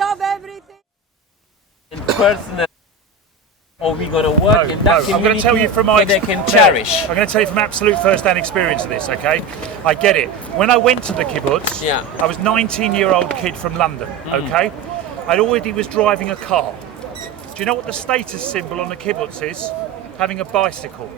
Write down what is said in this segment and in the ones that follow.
of everything. And personal, or we going to work in that community. I'm going to tell you from my they can cherish. I'm going to tell you from absolute first-hand experience of this. Okay, I get it. When I went to the kibbutz, I was a 19-year-old kid from London. Okay, I already was driving a car. Do you know what the status symbol on the kibbutz is? Having a bicycle.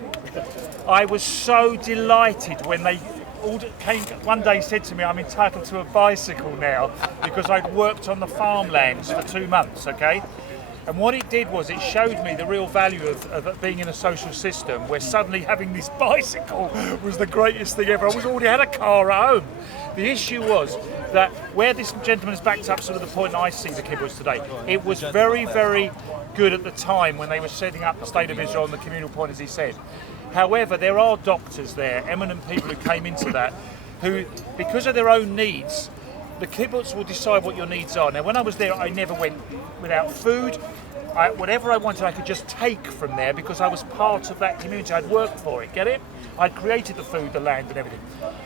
I was so delighted when they all came one day, said to me, I'm entitled to a bicycle now because I'd worked on the farmlands for 2 months, okay? And what it did was it showed me the real value of being in a social system where suddenly having this bicycle was the greatest thing ever. I already had a car at home. The issue was that where this gentleman has backed up sort of the point I see the kibbutz today, it was very, very good at the time when they were setting up the State of Israel and the communal point, as he said. However, there are doctors there, eminent people who came into that, who, because of their own needs, the kibbutz will decide what your needs are. Now, when I was there, I never went without food. Whatever I wanted, I could just take from there because I was part of that community. I'd worked for it, get it? I'd created the food, the land, and everything.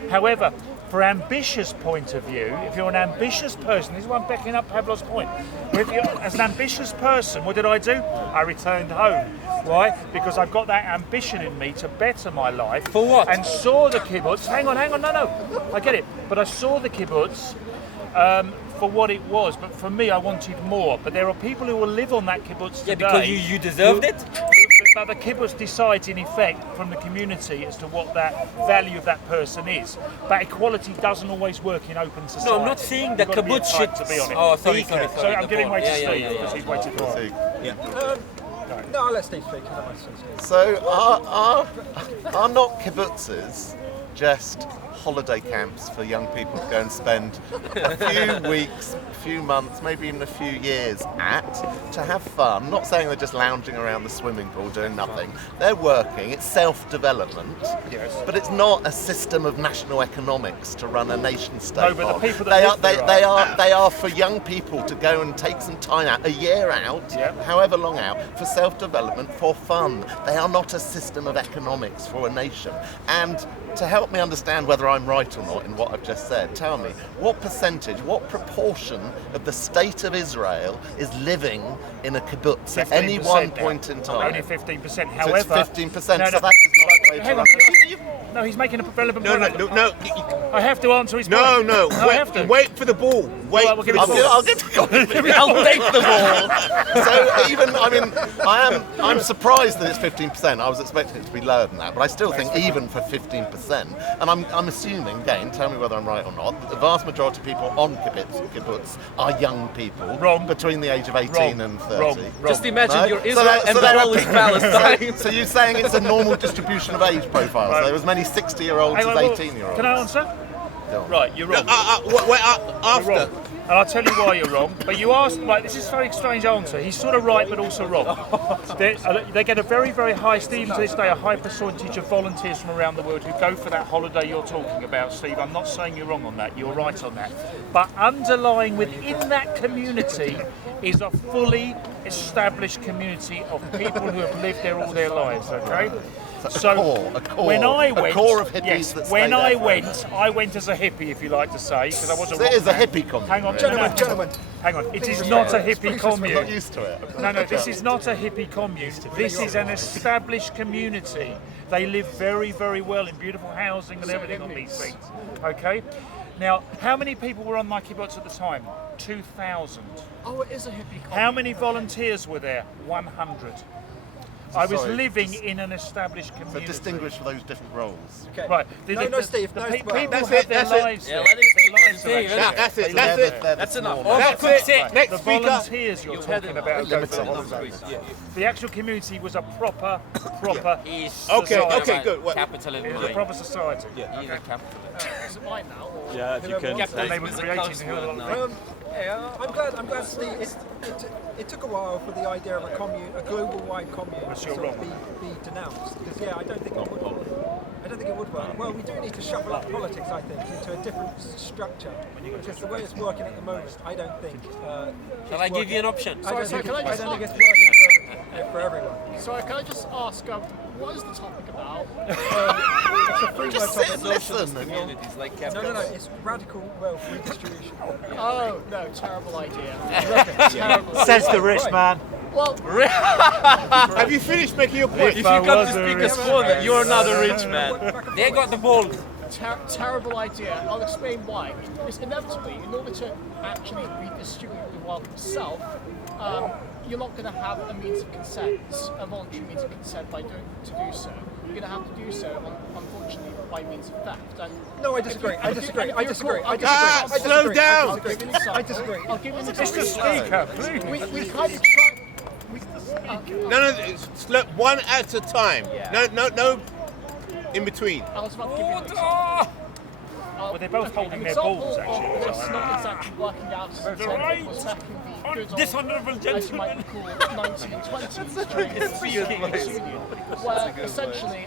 However, for ambitious point of view, if you're an ambitious person, this is why I'm backing up Pavlov's point. If you're, as an ambitious person, what did I do? I returned home. Why? Because I've got that ambition in me to better my life. For what? And saw the kibbutz. Hang on, no, I get it. But I saw the kibbutz for what it was. But for me, I wanted more. But there are people who will live on that kibbutz today. Yeah, because you deserved it. But the kibbutz decides, in effect, from the community as to what that value of that person is. But equality doesn't always work in open society. No, I'm not saying the kibbutz should. To be honest. Oh, sorry. So I'm giving way to Steve because he's waited for it. No, let's Steve speak. So are not kibbutzes just holiday camps for young people to go and spend a few weeks, a few months, maybe even a few years to have fun? I'm not saying they're just lounging around the swimming pool doing nothing. They're working. It's self-development. Yes. But it's not a system of national economics to run a nation state. No, but on. the people that they are for young people to go and take some time out, a year out, however long out, for self-development, for fun. They are not a system of economics for a nation. And to help me understand whether I'm right or not in what I've just said, tell me, what percentage, what proportion of the state of Israel is living in a kibbutz at any one point in time? Only 15%. However, so it's 15%, so that is not the way to run No, he's making a relevant point. No. I have to answer his point. No. I have to. Wait for the ball. Wait. I'll give it the ball. I'll take the ball. So even, I'm surprised that it's 15%. I was expecting it to be lower than that, but I still think even for 15%, and I'm assuming, again, tell me whether I'm right or not, that the vast majority of people on kibbutz are young people. Wrong. Between the age of 18 and 30. Wrong. Just imagine No? you're Israel and the whole is Palestine. So you're saying it's a normal distribution of age profiles? Right. So there was many 60-year-olds as 18-year-olds. Can I answer? Go on. Right, you're wrong. After. You're wrong. And I'll tell you why you're wrong. But you asked, like, this is a very strange answer. He's sort of right, but also wrong. They get a very, very high, Steve, to this day, a high percentage of volunteers from around the world who go for that holiday you're talking about, Steve. I'm not saying you're wrong on that. You're right on that. But underlying within that community is a fully established community of people who have lived there all their lives, okay? So a core, when I went, a core of hippies that when stay I there went as a hippie, if you like to say, because I was a So it is a hippie commune. Hang on, Gentlemen. hang on. It is not a hippie I'm commune. not used to it. No, this is not a hippie commune. This is an established community. They live very, very well in beautiful housing and everything on these things. Okay? Now, how many people were on my kibbutz at the time? 2,000. Oh, it is a hippie commune. How many volunteers were there? 100. I was living in an established So community. distinguish for those different roles. Okay. Right. No, Steve. No, People well, have their lives. Yeah, there. let it Their lives say. are That's actually- it. they're That's the enough. small ones. That's it. Right. Next The speaker. volunteers you're talking about go for the holidays. The actual community was a proper He's Okay, good. capital in it was a mind. proper society. He's a capital. is it mine now? Yeah, if you can. And they were creating the whole lot. I'm glad Steve. It took a while for the idea of a commune, a global-wide commune, to you're sort of wrong. be denounced. Because I don't think it would. I don't think it would work. Well, we do need to shuffle up politics, I think, into a different structure. Because the way it's working at the moment, I don't think. Shall I give you an option? I don't think can I it's just working for everyone. Sorry, can I just ask, what is the topic about? It's a free word Just topic. sit and listen. Communities like No, capitals. it's radical wealth redistribution. Oh no, terrible idea. Terrible. Says the rich Right. man. Well, Have you finished making your point? If you got the speaker's phone, you're not a rich man. They got the gold. terrible idea. I'll explain why. Because inevitably, in order to actually redistribute the wealth itself, you're not going to have a means of consent, a voluntary means of consent to do so. You're going to have to do so, unfortunately, by means of theft. And No, I disagree. I disagree. I disagree. I Ah, disagree. slow down. I disagree. I disagree. I'll give you an Mr. example. Speaker, please. We kind of try. No, one at a time. No, in between. I was about to give you an example. Well, they're both holding An their example balls, actually. of what's not exactly working out as intended was back in the good old, Dishonourable as you might recall, 1920s during the Soviet Union, where essentially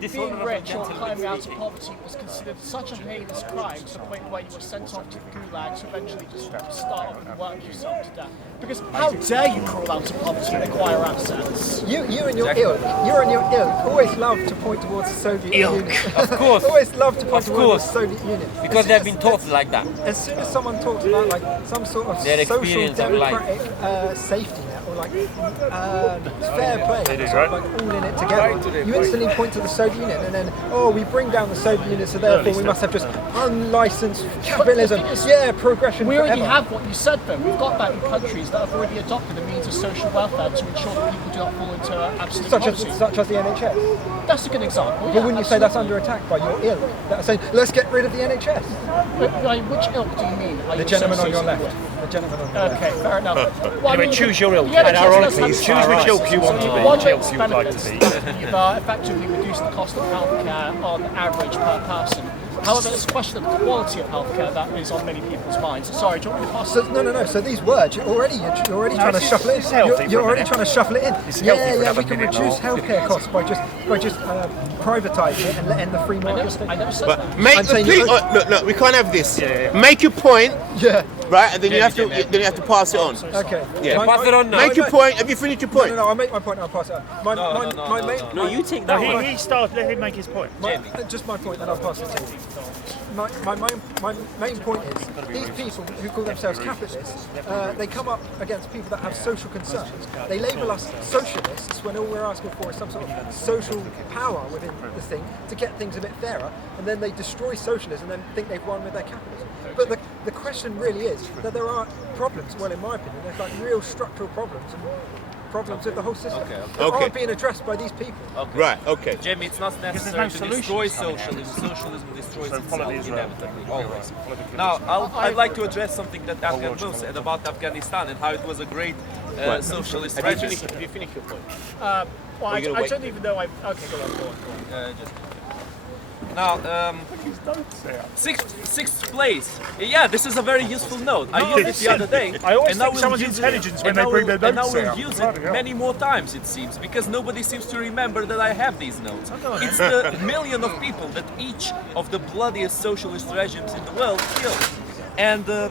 being rich or climbing out of poverty was considered such a heinous crime to the point where you were sent off to the gulag to eventually just starve and work yourself to death. Because how dare you crawl out of poverty and acquire assets? You and your ilk, always love to point towards the Soviet Union. Of course. Always love to point Of towards course. the Soviet Union. Because they've been taught like that. As soon as someone talks about like some sort of Their social experience of life. democratic safety net or like fair play, It is, sort of right? like all in it together, you instantly point to the Soviet Union and then, oh, we bring down the Soviet Union, so therefore we must have just unlicensed capitalism. Yeah, progression We already forever. have what you said then. We've got that in countries that have already adopted a means of social welfare to ensure that people do not fall into absolute poverty. Such as the NHS. That's a good example. But wouldn't you say that's under attack by your ilk that are saying, let's get rid of the NHS? Which ilk do you mean? Are The you gentleman on your associating left. with? The gentleman on your left. Okay, fair enough. Well, Anyway, choose your ilk. Yeah, And ironically, that's choose which ilk you want to be, One which ilk makes you would like to benefits be. that you've effectively reduced the cost of healthcare on average per person. However, it's a question of the quality of healthcare that is on many people's minds. Sorry, do you want me to pass? So, no. So these words, you're already trying to shuffle it in. it's healthy You're for a already minute. trying to shuffle it in. It's healthy for Yeah, another we can minute. reduce healthcare costs by just privatising it and letting the free market. I never said But that. make I'm the saying plea. you- Look, we can't have this. Yeah. Make your point, Yeah. right, and then you have to pass it on. Okay. Yeah. Pass it on now. Make your point. Have you finished your point? No, I'll make my point and I'll pass it on. My main No, you take No, that. he started. Let him make his point. just my point, and I'll pass it to you. My main point is these people who call themselves capitalists, they come up against people that have social concerns. They label us socialists when all we're asking for is some sort of social power within the thing to get things a bit fairer, and then they destroy socialism and then think they've won with their capitalism. But the question really is that there are problems, well in my opinion, there's like real structural problems and problems with the whole system that aren't being addressed by these people. Right. Okay. Jamie, it's not there's necessary no to solutions destroy coming out. socialism. Socialism destroys So follow itself the Israel. inevitably, always. Follow the Now, I'd like to address something that Afghan Will said about Afghanistan and how it was a great socialist regime. Have you finished your point? Well, I gonna wait? don't even know. Okay, go on. Now, sixth place. Yeah, this is a very useful note. I used it the other day. I always and I think will someone's use intelligence it, when and they I bring will- their And I notes will out. use Bloody it hell. many more times, it seems, because nobody seems to remember that I have these notes. It's the million of people that each of the bloodiest socialist regimes in the world killed. And the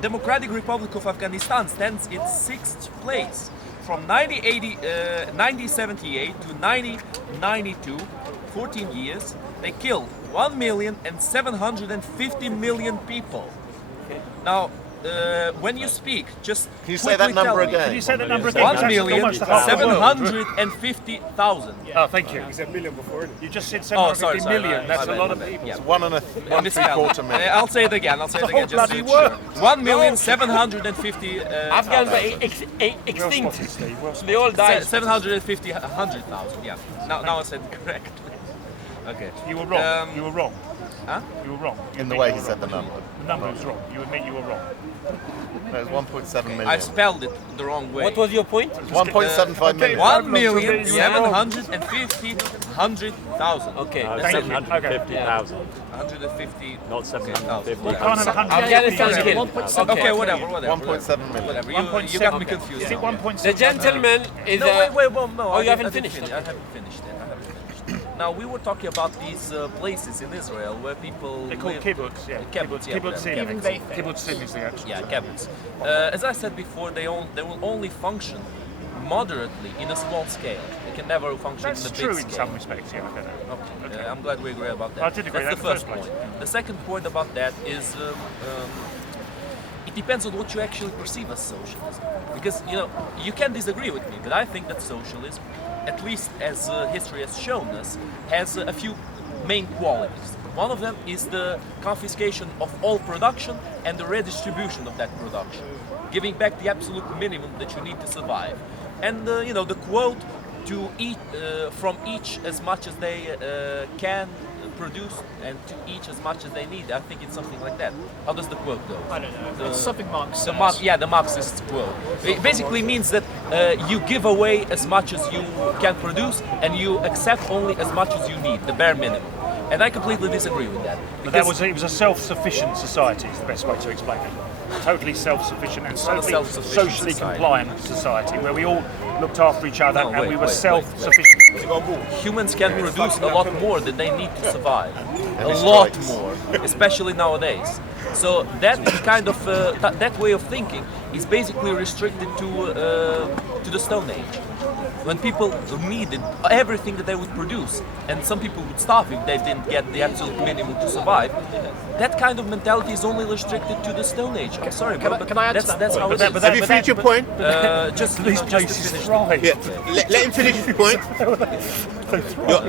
Democratic Republic of Afghanistan stands in 6th place. From 1978 to 1992, 14 years, they killed 1,750,000,000 people. Now, when you speak, just Can you say that number Can again? you say that number again? 1,750,000. Oh, thank you. You just said Oh, 750 sorry. million. That's a lot of my bad. people. Yeah. One and Misspelled. three-quarter million. I'll say it again. I'll say it again. Just to bloody be sure. word. 1,750,000. Afghans are extinct. They all died. 750, 100,000. Yeah. Now I said correct. Okay. You were wrong. You were wrong. Huh? You were wrong. In the way he said the number. The number was wrong. You admit you were wrong. No, it's 1.7 million. I spelled it the wrong way. What was your point? 1.75 million. 1,750,000. Okay, Thank that's you. it. 150,000. 150. Not 750. You can't have 150 Afghanistan million. killed. 1.7. Okay, whatever. 1.7 million. Whatever. You 1.7. got me confused. Is it now. 1.7? The gentleman is No, wait, no. Oh, you haven't I didn't finished? finish. I haven't finished it. Now, we were talking about these places in Israel where people They're called live. kibbutz, yeah. Kibbutz, yeah, Kibbutzim. Even they think. Kibbutzim is the actual. Yeah, kibbutz. As I said before, they will only function moderately in a small scale. They can never function That's in a big true scale. in some respects, yeah, I get that. Okay. I'm glad we agree about that. I did agree That's that the in the first first point. place. The second point about that is it depends on what you actually perceive as socialism. Because you can disagree with me, but I think that socialism, at least as history has shown us, has a few main qualities. One of them is the confiscation of all production and the redistribution of that production, giving back the absolute minimum that you need to survive. And the quote to eat from each as much as they can produce and to each as much as they need. I think it's something like that. How does the quote go? I don't know. It's something Marx says. The Marxist quote. It basically means that you give away as much as you can produce and you accept only as much as you need, the bare minimum. And I completely disagree with that. But it was a self-sufficient society is the best way to explain it. Totally self-sufficient and not a totally self-sufficient socially society. compliant society where we all looked after each other and we were wait. self-sufficient. Humans can produce a lot more than they need to survive. A it's lot choice. more, especially nowadays. So that kind of that way of thinking is basically restricted to the Stone Age, when people needed everything that they would produce, and some people would starve if they didn't get the absolute minimum to survive. That kind of mentality is only restricted to the Stone Age. I'm sorry, but can I add to that that's point? how it is. Have you finished your point? Just These just to places finish. thrive. Yeah. Let him finish his point.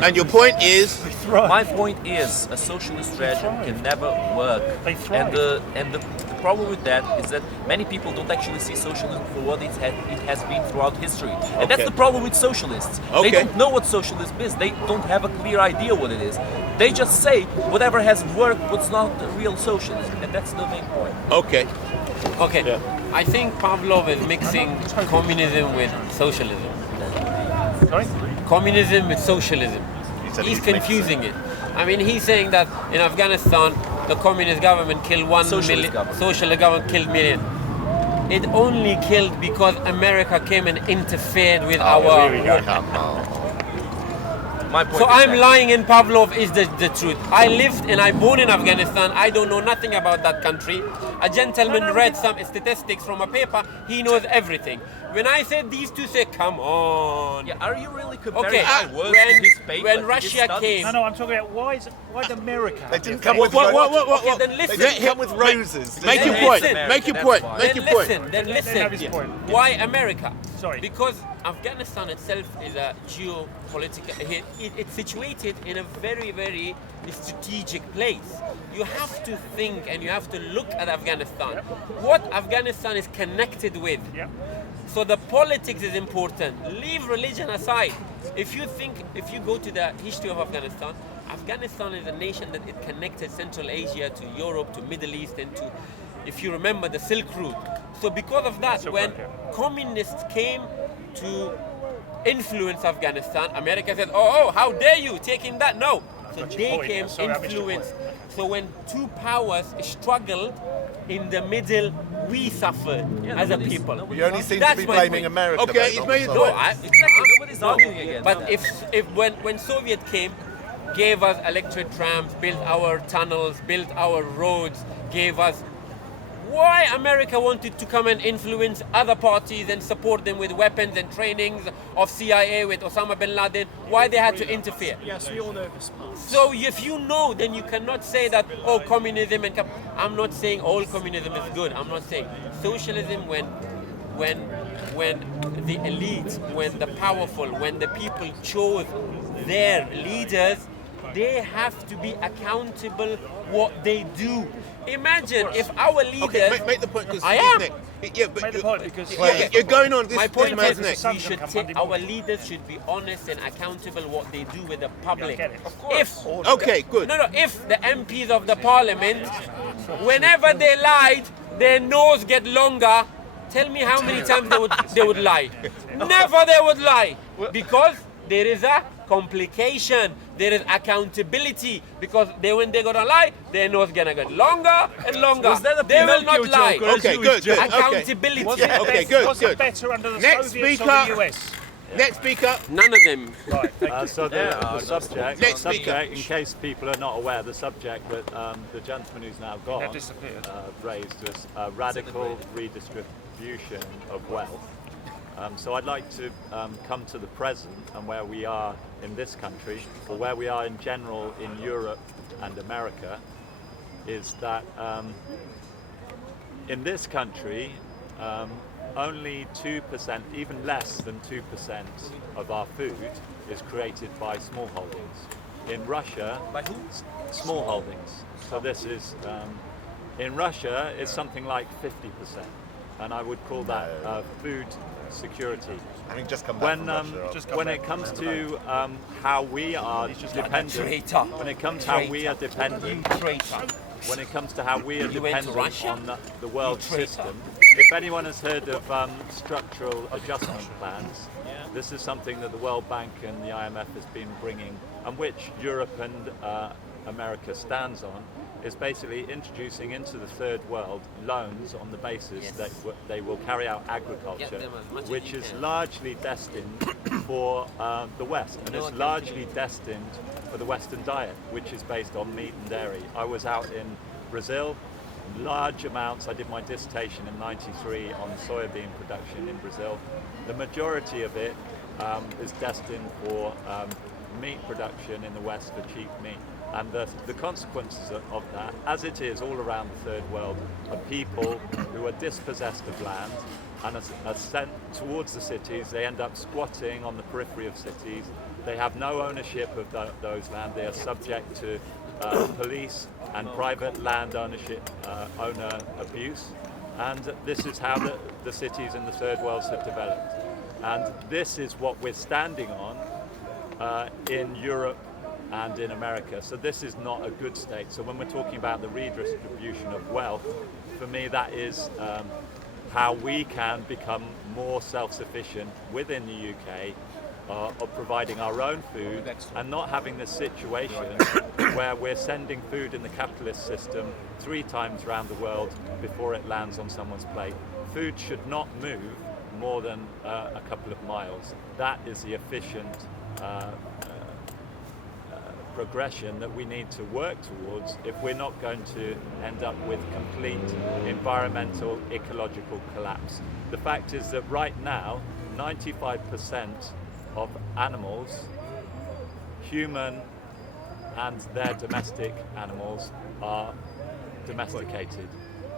And your point is. My point is, a socialist regime can never work. They thrive. And the problem with that is that many people don't actually see socialism for what it has been throughout history. And that's Okay. the problem with socialists. Okay. They don't know what socialism is. They don't have a clear idea what it is. They just say whatever has worked, what's not real socialism. And that's the main point. Okay. Okay. I think Pavlov is mixing communism with socialism. Sorry? Communism with socialism. said He's he's mixing. confusing it. I mean, he's saying that in Afghanistan, the communist government killed 1 Socialist million. government. Socialist government killed million. It only killed because America came and interfered with our. here we go. Come on. My point So is I'm that- lying and Pavlov is the truth. I lived and I born in Afghanistan. I don't know nothing about that country. A gentleman read some statistics from a paper. He knows everything. When I said these two say, come on. Yeah, are you really comparing Okay, my words to his paper? when to his Russia studies? came- No, I'm talking about why did America? They have didn't the come with effect- Okay, then They listen. didn't come with roses. Make did your they? Then point. listen. Make your That's point. why. Make Then your point. listen, then Let him have his listen. point. Why America? Sorry. Because Afghanistan itself is a geopolitical. It's situated in a very, very strategic place. You have to think and you have to look at Afghanistan. What Afghanistan is connected with. Yeah. So the politics is important. Leave religion aside. If you go to the history of Afghanistan, Afghanistan is a nation that it connected Central Asia to Europe, to Middle East, and to, if you remember, the Silk Route. So because of that, Silk when Route, yeah. communists came to influence Afghanistan, America said, oh, how dare you taking that? No. So got your they point, came yeah. Sorry, I missed your influence. So when two powers struggled in the middle, we suffered as a people. You only seem to That's be my blaming point. America. Okay, though, he's not made his the No, point. Exactly, nobody's arguing against But that. if when Soviet came, gave us electric trams, built our tunnels, built our roads, gave us. Why America wanted to come and influence other parties and support them with weapons and trainings of CIA with Osama bin Laden? Why they had to interfere? Yes, we all know this part. So if you know, then you cannot say that, oh, communism and I'm not saying all communism is good. I'm not saying socialism when the elite, when the powerful, when the people chose their leaders, they have to be accountable what they do. Imagine if our leaders. Okay, make the point because I am. Yeah, but Make the point because you're going on. This My point man's is, next. we should take, our leaders should be honest and accountable what they do with the public. get it. Of If Okay, good. no, if the MPs of the parliament, whenever they lied, their nose get longer. Tell me how many times they would lie. Never they would lie because there is a complication. There is accountability because when they're gonna lie, their nose gonna get longer and longer. Was that a They will not Pinocchio lie. joke or a Okay, Jewish good, joke? good. Accountability. Was it Okay, better, good, was good. it better under the Next Soviets or speaker. the US? Next speaker. None of them. Right, thank you. So the subject, Next speaker. in case people are not aware, the subject that the gentleman who's now gone disappeared. raised was radical redistribution of wealth. So I'd like to come to the present and where we are in this country, or where we are in general in Europe and America, is that in this country, only 2%, even less than 2% of our food is created by small holdings. In Russia, By who? small holdings. So this is, in Russia, it's something like 50%. And I would call that food security. Having just come back When from Russia. when it comes to how we are dependent, traitor. when it comes to how we are dependent, when it comes to how we are You went to dependent Russia? on the world You traitor. system, if anyone has heard of structural adjustment plans, this is something that the World Bank and the IMF has been bringing, and which Europe and America stands on, is basically introducing into the third world loans on the basis that they will carry out agriculture, Get them as much as which you is can. largely destined for the West, and it's largely destined for the Western diet, which is based on meat and dairy. I was out in Brazil, large amounts. I did my dissertation in '93 on soybean production in Brazil. The majority of it is destined for meat production in the West for cheap meat. And the consequences of that, as it is all around the third world, are people who are dispossessed of land and are sent towards the cities. They end up squatting on the periphery of cities. They have no ownership of those land. They are subject to police and private land ownership, owner abuse. And this is how the cities in the third world have developed. And this is what we're standing on in Europe and in America. So this is not a good state. So when we're talking about the redistribution of wealth, for me that is how we can become more self-sufficient within the UK of providing our own food and not having this situation where we're sending food in the capitalist system 3 times around the world before it lands on someone's plate. Food should not move more than a couple of miles. That is the efficient progression that we need to work towards if we're not going to end up with complete environmental ecological collapse. The fact is that right now 95% of animals, human and their domestic animals, are domesticated,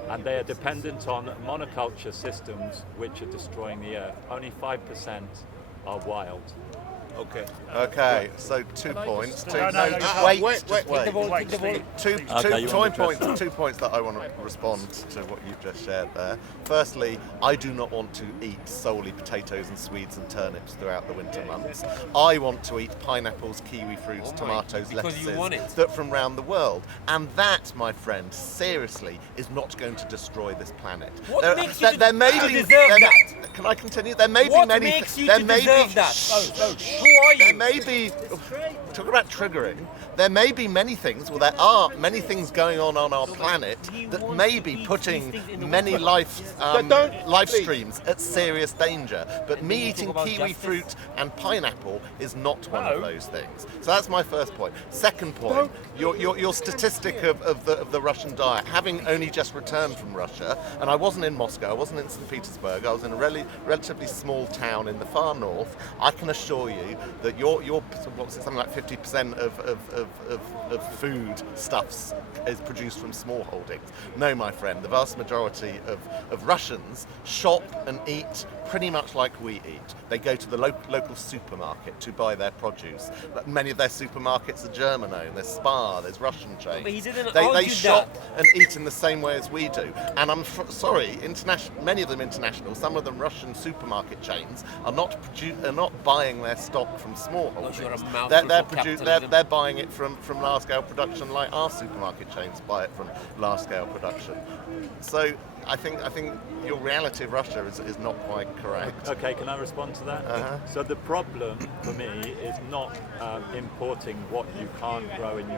and they are dependent on monoculture systems which are destroying the earth. Only 5% are wild. Okay. So 2 points. Two points that I want to respond to what you've just shared there. Firstly, I do not want to eat solely potatoes and Swedes and turnips throughout the winter months. I want to eat pineapples, kiwi fruits, tomatoes, lettuces that from around the world. And that, my friend, seriously, is not going to destroy this planet. What makes you deserve that? Can I continue? There may What be many. makes you deserve that? Who are There you? may be, talk about triggering, there may be many things, well there are many things going on our planet that may be putting many life streams at serious danger. But me eating kiwi fruit and pineapple is not one of those things. So that's my first point. Second point, your statistic of the Russian diet, having only just returned from Russia, and I wasn't in Moscow, I wasn't in St. Petersburg, I was in a relatively small town in the far north. I can assure you that your what's it, something like 50% of food stuffs is produced from small holdings. No, my friend, the vast majority of Russians shop and eat pretty much like we eat. They go to the local supermarket to buy their produce. But many of their supermarkets are German-owned. There's Spar, there's Russian chains. But he didn't They argue shop that. and eat in the same way as we do. And I'm sorry, many of them international, some of them Russian supermarket chains are not buying their stock from small holdings. you're a mouthful for capitalism. They're buying it from large-scale production, like our supermarket chains buy it from large-scale production. So I think your reality of Russia is not quite correct. Okay, can I respond to that? So the problem for me is not importing what you can't grow in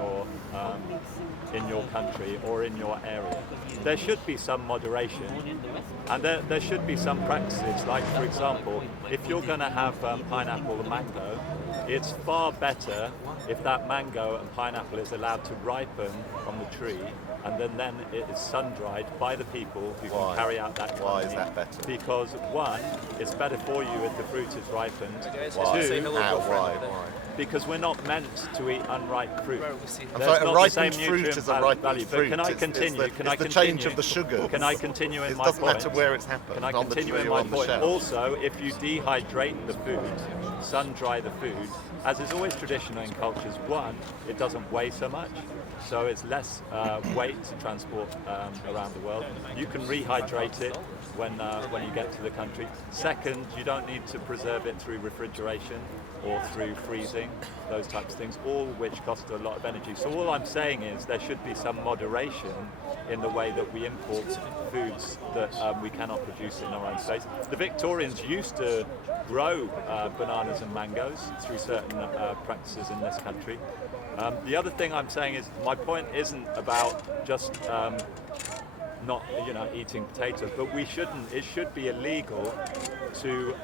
your country or in your area. There should be some moderation, and there should be some practices. Like, for example, if you're going to have pineapple and mango though, it's far better if that mango and pineapple is allowed to ripen on the tree, and then it is sun-dried by the people who can carry out that economy. Why is that better? Because one, it's better for you if the fruit is ripened. Why? Two, Why? because we're not meant to eat unripe fruit. I'm sorry, a ripened fruit is a ripened fruit. But can I continue? It's the change of the sugar. Can I continue in my It point? doesn't matter where it's happened. Can I on continue the tree in or my on the point? shelf. Also, if you dehydrate the food, sun-dry the food, as is always traditional in cultures, one, it doesn't weigh so much, so it's less weight to transport around the world. You can rehydrate it when you get to the country. Second, you don't need to preserve it through refrigeration or through freezing, those types of things, all which cost a lot of energy. So all I'm saying is there should be some moderation in the way that we import foods that we cannot produce in our own space. The Victorians used to grow bananas and mangoes through certain practices in this country. The other thing I'm saying is my point isn't about just not eating potatoes, but it should be illegal to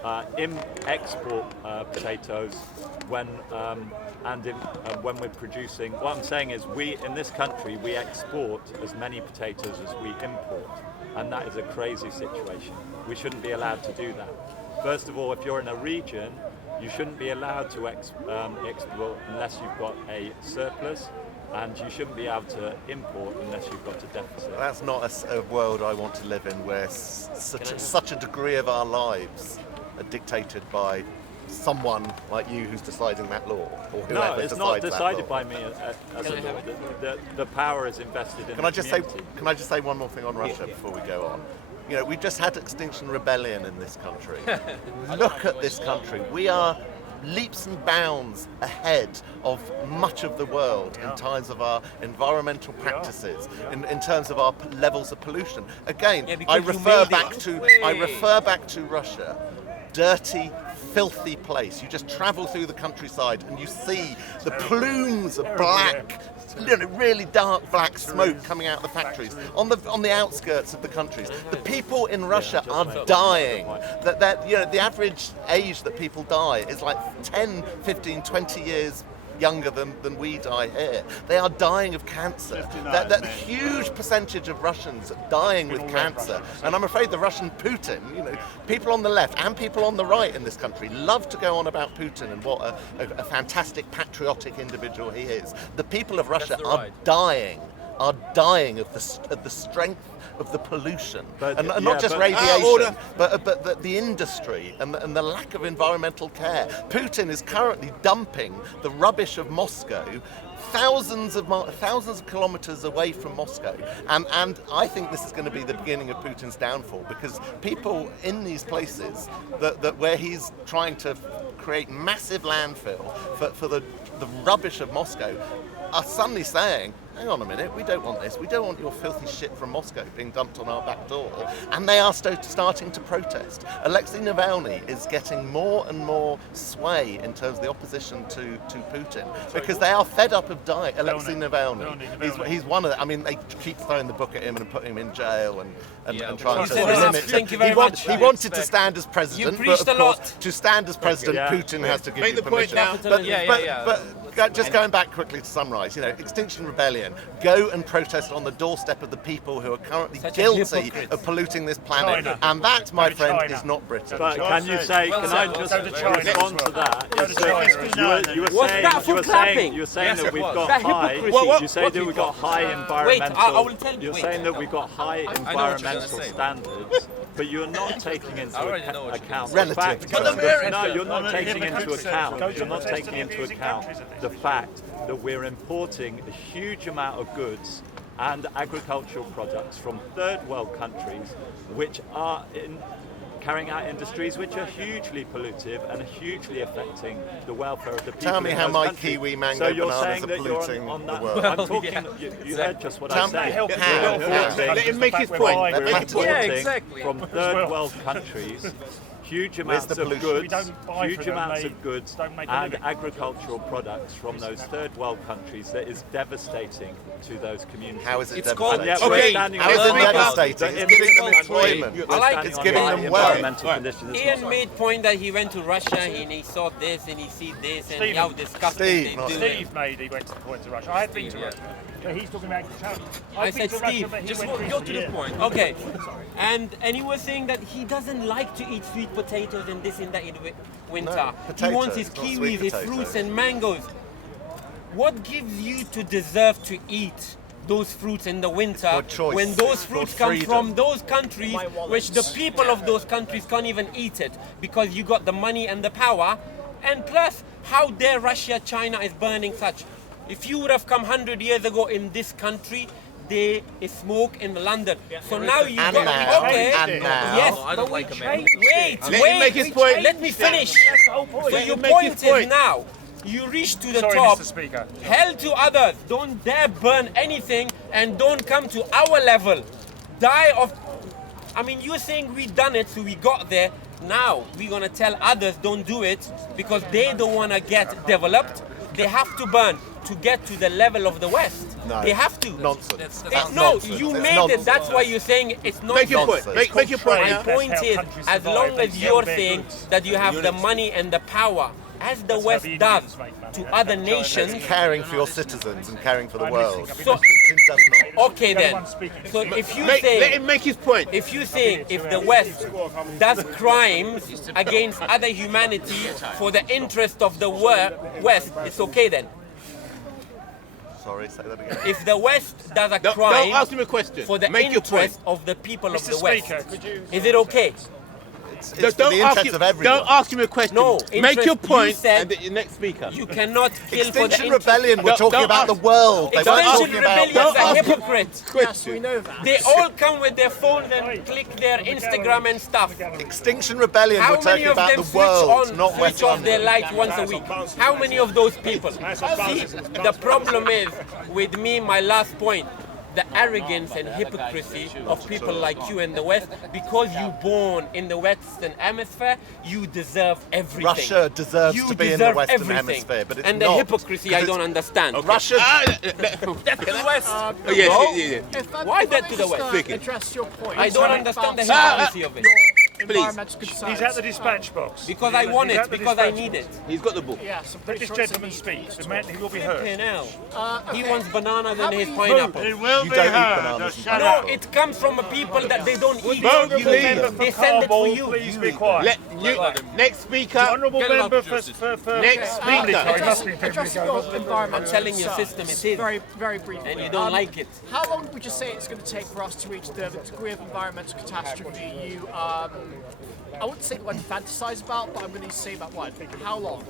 export potatoes when we're producing. What I'm saying is in this country we export as many potatoes as we import, and that is a crazy situation. We shouldn't be allowed to do that. First of all, if you're in a region, you shouldn't be allowed to export unless you've got a surplus, and you shouldn't be able to import unless you've got a deficit. That's not a world I want to live in, where such a degree of our lives are dictated by someone like you who's deciding that law, or whoever No, it's not decides decided that by me as a law. The power is invested in Can I the just say one more thing on Russia before we go on? We've just had Extinction Rebellion in this country. Look at this country. We are leaps and bounds ahead of much of the world in terms of our environmental practices, in terms of our levels of pollution. Again, I refer back to Russia. Dirty, filthy place. You just travel through the countryside and you see the plumes of black, really dark black smoke coming out of the factories on the outskirts of the countries. The people in Russia are dying. The average age that people die is like 10, 15, 20 years younger than we die here. They are dying of cancer. That huge percentage of Russians are dying with cancer. And I'm afraid the Russian Putin, people on the left and people on the right in this country love to go on about Putin and what a fantastic patriotic individual he is. The people of Russia are dying of the strength of the pollution, and not just radiation, but the industry and the lack of environmental care. Putin is currently dumping the rubbish of Moscow thousands of kilometers away from Moscow, and I think this is going to be the beginning of Putin's downfall, because people in these places that where he's trying to create massive landfill for the rubbish of Moscow are suddenly saying, hang on a minute, we don't want this. We don't want your filthy shit from Moscow being dumped on our back door. And they are starting to protest. Alexei Navalny is getting more and more sway in terms of the opposition to Putin, because they are fed up of dying. Alexei Navalny. He's one of them. I mean, they keep throwing the book at him and putting him in jail and trying to limit. Thank you very much. He wanted to stand as president, You but of preached a course, lot. to stand as president, Putin has to give you the point permission. now. But just going back quickly to summarise, Extinction Rebellion, go and protest on the doorstep of the people who are currently guilty of polluting this planet. China. And that, my friend, China. is not Britain. But can you say? Can I just respond to that? You were saying that we've got high. You say that we've got high environmental. I will tell you. You're saying that we've got high environmental standards, but you're not taking into account the fact. No, you're not taking into account. You're not taking into account the fact that we're importing a huge amount of goods and agricultural products from third world countries, which are carrying out industries which are hugely pollutive and hugely affecting the welfare of the people. Tell me how my kiwi mango bananas are polluting the world. I'm talking. You heard just what I said. Let him make his point. We're importing from third world countries huge Where's amounts the of pollution? We goods, don't buy huge for them, amounts they of goods don't make a and living. agricultural products from those third world countries that is devastating to those communities. How is it It's called- And yet devastating? we're Okay, standing How is on it the side of devastating? the It's giving them employment. employment. We're I like- standing It's on giving the them environmental wealth. conditions. It's Ian not- made point that he went to Russia and he saw this and he see this and Stephen. how disgusting Steve, they not do it. Steve made he went to Russia. I had been to Russia. But he's talking about I I've been said to Russia, Steve, but he Just went go to the recently. point. Okay, and he was saying that he doesn't like to eat sweet potatoes and this and that in winter. No, he wants his potatoes, not kiwis, sweet his potatoes. fruits and mangoes. What gives you to deserve to eat those fruits in the winter called choice. when those It's fruits called come freedom. from those countries My wallet. which the people of those countries can't even eat it because you got the money and the power? And plus, how dare Russia, China is burning such? If you would have come 100 years ago in this country, there is smoke in London. So now you And got now, okay. and now. Yes, I don't like America. wait, Let him wait. make his point. Let me finish. That's the whole point. So Let your him make point his is point. now you reach to the Sorry, top. Mr. Speaker. Hell to others. Don't dare burn anything and don't come to our level. Die of. I mean, you're saying we done it, so we got there. Now we're gonna tell others don't do it because they don't wanna get developed. They have to burn to get to the level of the West. No. They have to. Nonsense. No, nonsense. you It's made nonsense. it. That's why you're saying it's not Make your nonsense. point. Make your point. My now. That's point how is, countries as survive. long They as sell you're their saying goods. that you have the money and the power, as the That's how West the does Indians make money. to That's other how China nations, makes Caring for your citizens and caring for the I'm world. listening. I've been So- Putin does not. okay The then. one speaking. So if you Let say, him make his point. if you say, if the West does crimes against other humanity for the interest of the West, it's okay then. Sorry, say that again. If the West does a Don't crime ask him a question. for the Make your point. interest of the people of Mr. the West, Speaker, could you... is it okay? It's for the Don't ask interest him. of everyone. Don't ask him a question. No, Make interest- your point. you said- And the next speaker. You cannot kill for the Extinction interest. Rebellion, we're Don't- talking don't about the ask- world. They weren't Extinction talking about... Rebellion Don't is a ask him- hypocrite. Yes, we know that. They all come with their phones and click their Instagram and stuff. Extinction Rebellion, How we're many talking of about them the switch world, on, not switch West off their London. light once a week? How many of those people? See, the problem is with me, my last point, the arrogance and hypocrisy of people like you in the West. Because you born in the Western Hemisphere, you deserve everything. Russia deserves you to be in the deserve Western everything. Hemisphere, but it's and not. the hypocrisy I Because don't understand. Russia... That's the West. Yes. Why that to the West? Speak it. Address your point. I don't understand the about hypocrisy of it. environmental concerns. He's at the dispatch box. Because I want He's it, at the because I dispatch need box. it. He's got the book. Yes, I'm Let pretty this sure it's gentleman a speak. need. The man, he will be heard. Flipping hell. He Okay. wants bananas How and his many- pineapple. You don't eat bananas and No, pineapple. it comes from a people that they don't eat. Don't Honourable leave. member for They send it for Carboll, you. please be quiet. Let you, next speaker. Honourable Get him member out for... of justice. Next speaker. Sorry, must be Addressing your environmental I'm telling you, concerns, system it is. Very, very briefly. And you don't like it. How long would you say it's going to take for us to reach the degree of environmental catastrophe you, I wouldn't say the word fantasize about, but I'm going to say about what? How long?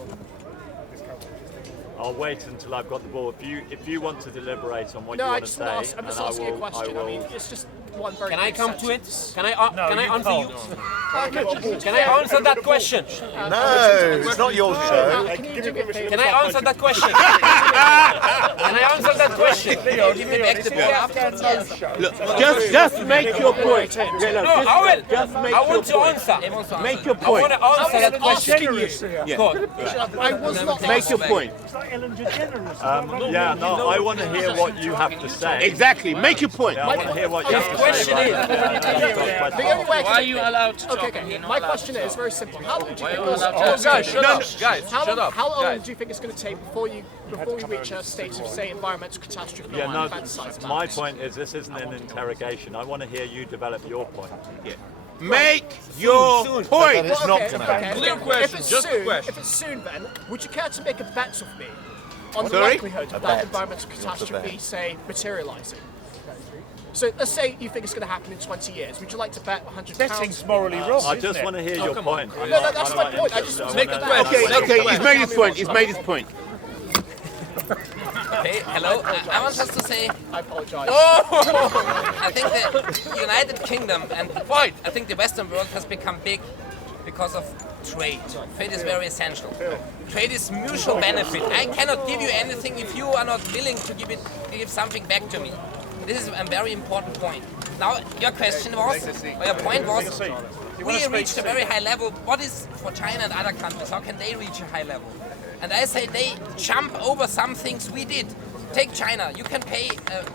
I'll wait until I've got the ball. If you want to deliberate on what you No, I want to just say, want to ask, I'm just asking you a question. I mean, will. it's just one very Can I quick come to it? sentence. Can I you answer can't. you? Can I answer that question? No, it's not your show. Can you do me a favor? Can I answer that question? Can I answer that question? Give me back the book. Look, just make your point. No, I will. Just make I your want to point. answer. Make your I want point. to answer that question. Yeah. Go on. I was not Make your point. It's like Ellen DeGeneres. Yeah, no, I want to hear what you have to say. Exactly. Make your point. Yeah, I want to hear what you have to question say. is- The only way I Why are can... you allowed to talk? Okay. My question is very simple. How long do you think Why are you it's allowed to guys, shut up. Guys, shut up. How long Guys. do you think it's going to take before we reach a state of, say, environmental catastrophe? Yeah, no, fantasize about my it? point is this isn't an interrogation. I want to hear you develop your point. Make your Soon. point. It's not going to happen. Clear question, If it's just a soon, question. If it's soon, then would you care to make a bet with me on the Sorry? likelihood A of bet. that environmental What's a catastrophe, bet? say, materialising? So let's say you think it's going to happen in 20 years. Would you like to bet £100? Betting's morally wrong, I isn't just it? want to hear your come on. point. No, that's my point. I just want to Make make the a bet. question. Okay, he's made his point. He's made his point. Hey, hello. I want just to say, I apologise. I think the United Kingdom and I think the Western world has become big because of trade. Trade is very essential. Trade is mutual benefit. I cannot give you anything if you are not willing to give something back to me. This is a very important point. Now, your question was, or your point was, we reached a very high level. What is for China and other countries? How can they reach a high level? And I say they jump over some things we did. Take China. You can pay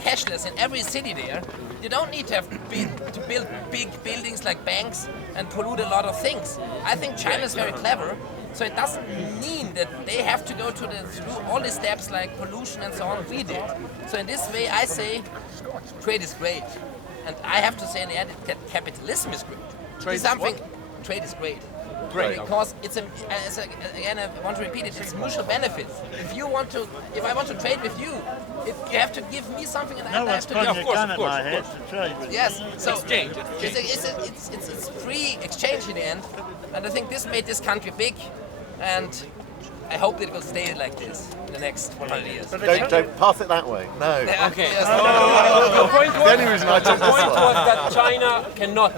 cashless in every city there. You don't need to build big buildings like banks and pollute a lot of things. I think China is very clever. So it doesn't mean that they have to go through all the steps like pollution and so on we did. So in this way I say trade is great. And I have to say in the end that capitalism is great. Trade is great. Great. Because it's again I want to repeat it, it's mutual benefits. If I want to trade with you, you have to give me something and I have to give. Of course. Yes. So it's free exchange in the end. And I think this made this country big, and I hope that it will stay like this in the next 100 years. Don't pass it that way. No. Okay. Yes. The point was, The only reason I took this one. that China cannot.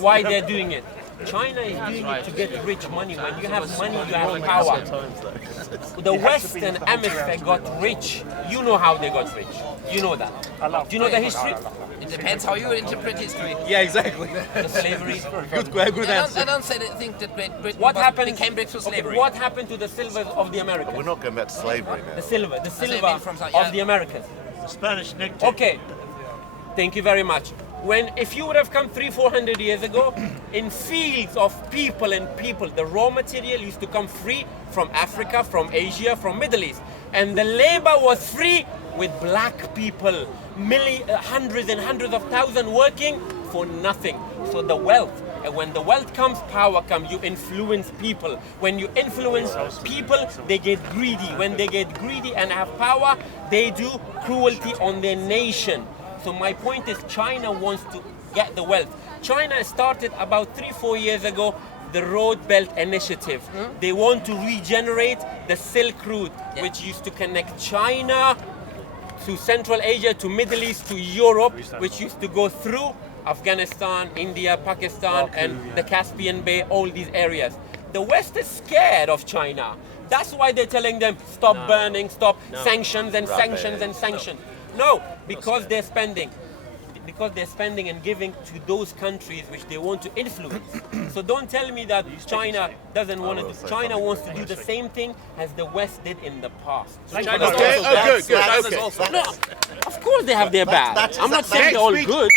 Why they're doing it? China is doing it to get rich money. When you have money, you have power. The Western Hemisphere got rich. You know how they got rich. You know that. Do you know the history? It depends how you interpret history. Yeah, exactly. The slavery. Good answer. I don't think that Great Britain became rich through slavery. What happened to the silver of the Americans? We're not going back to slavery now. The silver of the Americans. Spanish nectar. Okay. Thank you very much. If you would have come 300-400 years ago, in fields of people, the raw material used to come free from Africa, from Asia, from Middle East. And the labor was free with black people, hundreds and hundreds of thousands working for nothing. So the wealth, and when the wealth comes, power comes. You influence people. When you influence people, they get greedy. When they get greedy and have power, they do cruelty on their nation. So my point is China wants to get the wealth. China started about 3-4 years ago the Road Belt Initiative. They want to regenerate the Silk Route, which used to connect China to Central Asia, to Middle East, to Europe, which used to go through Afghanistan, India, Pakistan, and the Caspian Bay, all these areas. The West is scared of China. That's why they're telling them, stop burning, stop sanctions and sanctions and sanctions. No, because they're spending. Because they're spending and giving to those countries which they want to influence. So don't tell me that China doesn't want to do. China wants to do the same thing as the West did in the past. So China's also Good. No, of course they have their bad. I'm not saying they're all good.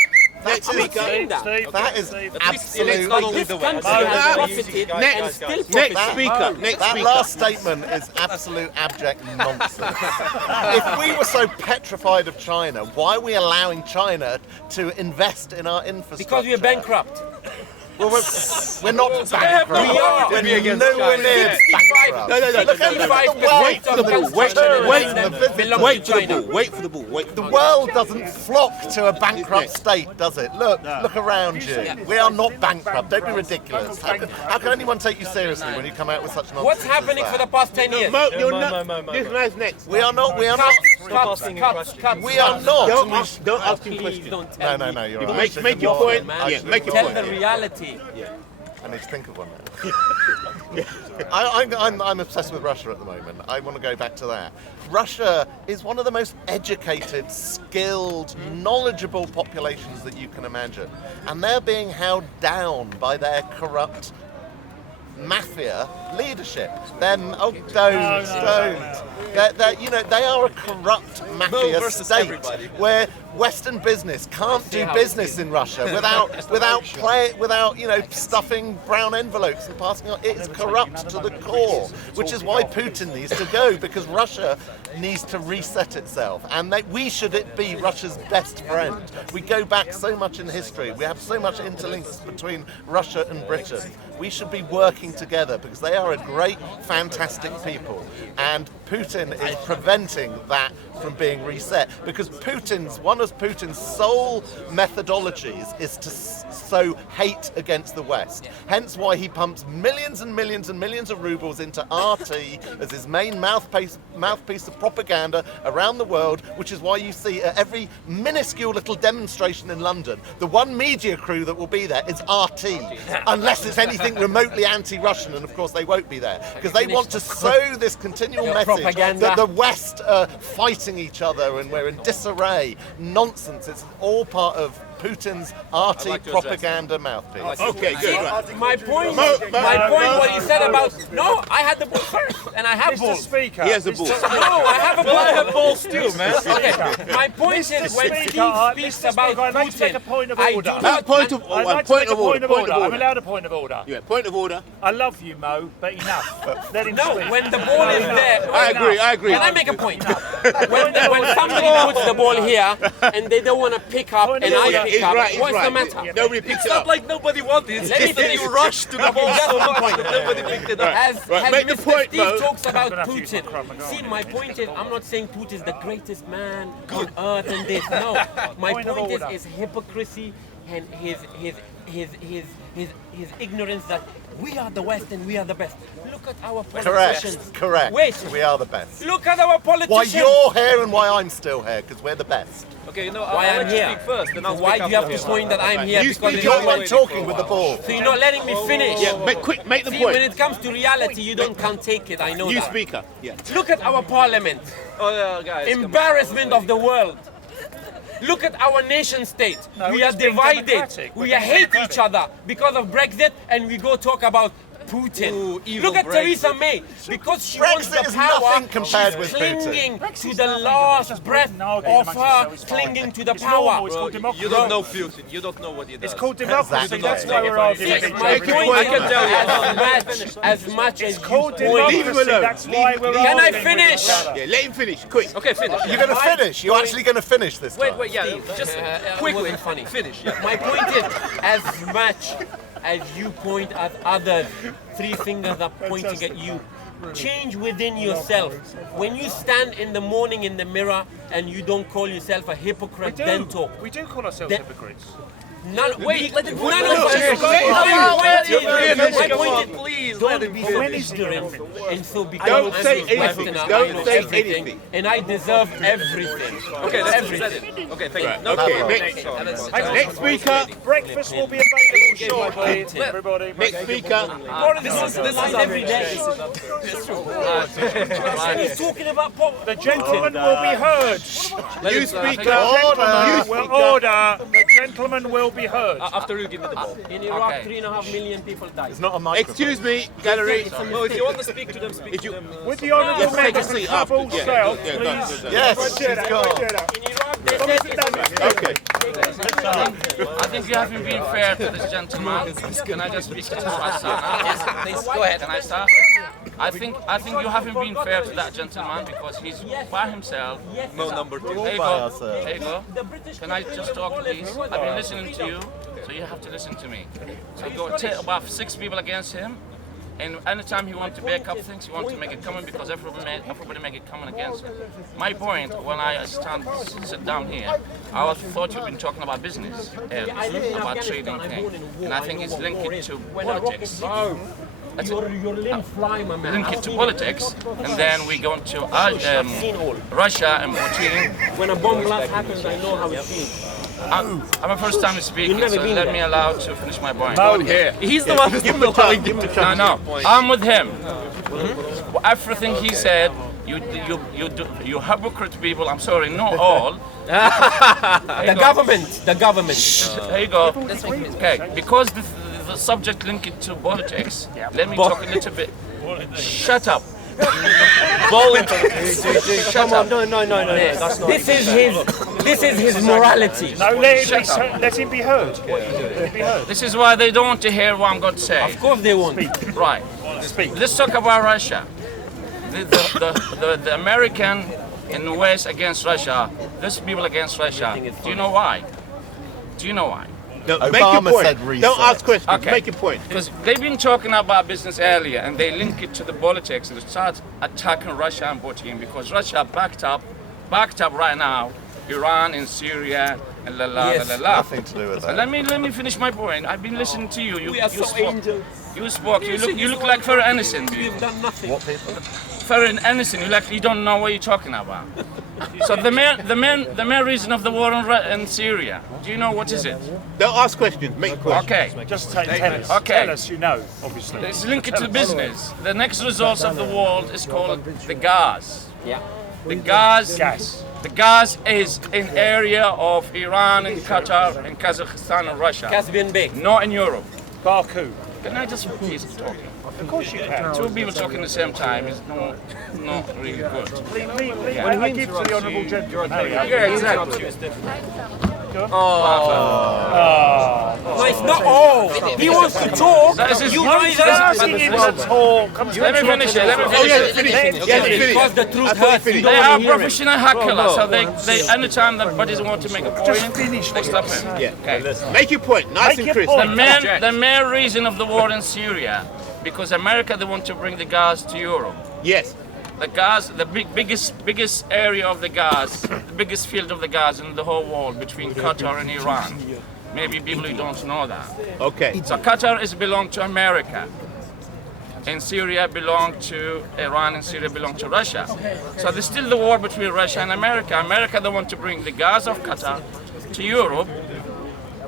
Next I'm not speaker. saying that. That is absolute. This country has profited and still profiting. That last statement is absolute abject nonsense. If we were so petrified of China, why are we allowing China to invest in our infrastructure? Because we are bankrupt. Well, we're not bankrupt. We are. We're nowhere near bankrupt. No. Look at the world. Wait for the bull. Wait for the bull. The world doesn't flock to a bankrupt state, does it? Look around you. We are not bankrupt. Don't be ridiculous. How can anyone take you seriously when you come out with such nonsense? What's happening for the past 10 years? This man's next. We are not. We are not. Cuts. We are not. Don't ask him Please questions. don't tell me. No. You're right. Make your point. Yeah, make your Tell point. the reality. I need to think of one now. I'm obsessed with Russia at the moment. I want to go back to that. Russia is one of the most educated, skilled, knowledgeable populations that you can imagine. And they're being held down by their corrupt mafia leadership. Then, don't. They are a corrupt mafia state where Western business can't do business in Russia without stuffing brown envelopes and passing on. It's corrupt to the core, which is why Putin needs to go, because Russia needs to reset itself, and we should be Russia's best friend. We go back so much in history. We have so much interlinks between Russia and Britain. We should be working together because they are a great, fantastic people, and Putin is preventing that from being reset, because one of Putin's sole methodologies is to sow hate against the West. Hence why he pumps millions and millions and millions of rubles into RT as his main mouthpiece of propaganda around the world, which is why you see at every minuscule little demonstration in London, the one media crew that will be there is RT, unless it's anything remotely anti-Russian, and of course they won't be there, because they want to sow this continual message that the West are fighting each other and we're in disarray. Nonsense. It's all part of Putin's arty like to address propaganda mouthpiece. Okay, good. Right. My point, what he said about, no, I had the ball first, and I have Mr. balls. Speaker. He has the ball. No, I have a ball. I have balls too, man. Okay, my point is when Steve speaks Mr. about Speaker, I'd like to make a Putin, point of I do order. not... Point of I'd like to point make a of order. Point of I'm order. allowed a point of order. Yeah, point of order. I love you, Mo, but enough. Let him No, speak. when the ball is there... I agree. Can I make a point? When somebody puts the ball here and they don't want to pick up and I pick up, what's the matter? Nobody picks It's it not up. like nobody wanted it. It's Let me just that finish. you rushed to the ball so much that nobody picked it up. As make the Mr. point, Steve Mo. talks about gonna have to use my Krav Maga Putin. See, on my point is, I'm not saying Putin is the greatest man on earth and this. No, my Point of point order. is hypocrisy and his ignorance that we are the West and we are the best. Look at our politicians. Correct. Wait. We are the best. Look at our Why politicians. you're here and why I'm still here, because we're the best. Okay, Why I'll I'm let you here. speak first, then I'll Why speak do you have after to him. point that I'm here? You Because speak it's You're your the not one talking with the ball. So you're not letting me finish. Yeah, make the See, when point. it comes to reality, you can't take it. I know New that. speaker. Yeah. Look at our parliament. Oh, yeah, guys. come on. Embarrassment of the world. Look at our nation state. No, we we're are just being divided. democratic. We We're being hate each other because of Brexit, and we go talk about Putin. Ooh, evil Look at Brexit. Theresa May. Because she wants Brexit the is power, nothing compared she's with clinging Putin. to the last breath of her, clinging to the It's normal, power. it's called democracy. You don't know Putin. You don't know what he does. It's called democracy. Exactly. That's why we're arguing Yes, with each my other. point I can is tell you. as much as It's you called point. Leave him democracy. alone. That's why we're Can I arguing with finish? each other. Yeah, let him finish. Quick. Okay, finish. You're going to finish. You're actually going to finish this time. Wait, yeah, just quickly. wasn't funny. Finish. Yeah. My point is, as much as you point at others, three fingers are pointing at you. Change within yourself. When you stand in the morning in the mirror and you don't call yourself a hypocrite, then talk. We do call ourselves Then- hypocrites. Wait, let it No, My point is, Please, let don't him be finish. ignorant and so become Don't say I'm a anything. Westerner, Don't I know say everything, anything. and I deserve everything. Okay, that's everything. it. Okay, thank you. Okay, next speaker. Breakfast will be available shortly, everybody. Next speaker. This is every day. He's talking about The gentleman will be heard. New speaker. Order. The gentleman will be heard. After you give me the ball. In Iraq, 3.5 million people died. It's not a microphone. Excuse me, gallery. Well, if you want to speak to them, speak to them. With the honourable Yes, take member a from seat Trouble after. South, Yeah, please. Yes, she's gone. In Iraq, they said it's a Okay. I think you haven't been fair to this gentleman. Can I just speak to this right side? Yes, please go ahead. Can I start? I think you haven't been fair to that gentleman because he's by himself. No, number two. There you by go. ourselves. There you go. Can I just talk, please? I've been listening to you, so you have to listen to me. So you go take about 6 people against him, and anytime he wants to back up things, he wants to make it common because everybody make it common against him. My point, when I sit down here, I thought you've been talking about business, about trading things, and I think it's linked it to politics. your limbs fly, my man. Link it to politics, and then we go to Russia and Putin. When a bomb blast happens, I know how it feels. I'm a first time speaking, so let me allow to finish my point. He's the one who's Give him a chance. Give him a chance. No, I'm with him. Everything he said, you hypocrite people. I'm sorry, not all. The government. There you go. Okay, because the subject linked to politics, let me talk a little bit. Shut up. Come on, no. This is his morality. No, let him be heard. Let him be heard. This is why they don't want to hear what I'm going to say. Of course they won't. Right. Let's talk about Russia. The American in the West against Russia. There's people against Russia. Do you know why? No, Obama make your point. said research. Don't ask questions. Okay. Make your point. Because they've been talking about business earlier, and they link it to the politics and start attacking Russia and Putin because Russia backed up right now Iran and Syria and Nothing to do with that. Let me finish my point. I've been listening to you. We are so angels. You spoke. You look like very innocent. We've done nothing. What people? Very innocent. You don't know what you're talking about. So the main reason of the war in Syria. Do you know what is it? Don't ask questions. Make questions. Okay. Just tell us. Okay. Tell us, you know, obviously. It's linked to business. The next resource of the world is called the gas. Yeah. The gas. The gas is in area of Iran and Qatar and Kazakhstan and Russia. Caspian Bay. Not in Europe. Baku. Can I just please talk? Of course you can. Two people talking at the same time is not really good. I give to the honourable gentleman. Yeah, exactly. No, it's not all. He wants to talk. That is his You right. guys are Asking him to talk. Let me finish it. Let me finish it. because the truth hurts. You They don't are want to hear it. professional hecklers, so they anytime that buddies want to make a point, they stop him. Okay. Make your point, nice and crisp. The main reason of the war in Syria, because America they want to bring the gas to Europe. Yes. The gas, the biggest area of the gas, the biggest field of the gas in the whole world between Qatar and Iran. Maybe people who don't know that. Okay. So Qatar is belong to America, and Syria belong to Iran, and Syria belong to Russia. So there's still the war between Russia and America. America they want to bring the gas of Qatar to Europe,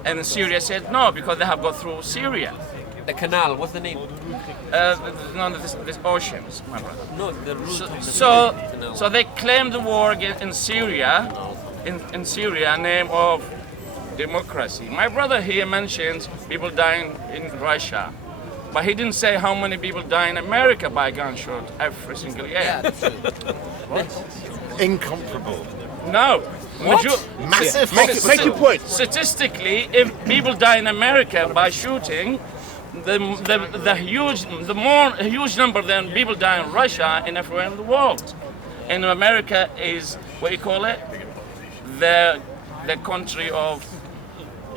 and Syria said no because they have got through Syria. The canal, what's the name? This oceans, my brother. No, the route of the So they claimed the war against in Syria, in Syria, name of democracy. My brother here mentions people dying in Russia, but he didn't say how many people die in America by gunshot every single year. Incomparable. No. Massive. Make your point. Statistically, if people die in America by shooting, the huge number than people die in Russia and everywhere in the world. And America is what you call it, the country of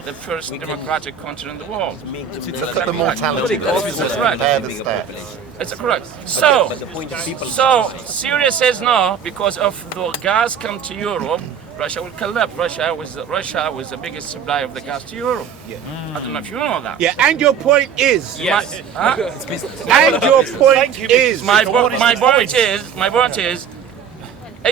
the first democratic country in the world. Look at the mortality. That's right. It's correct. So Syria says no because of the gas come to Europe. Russia will collapse. Russia was the biggest supply of the gas to Europe. I don't know if you know that. Yeah, and your point is. Yes. And your point is. My point is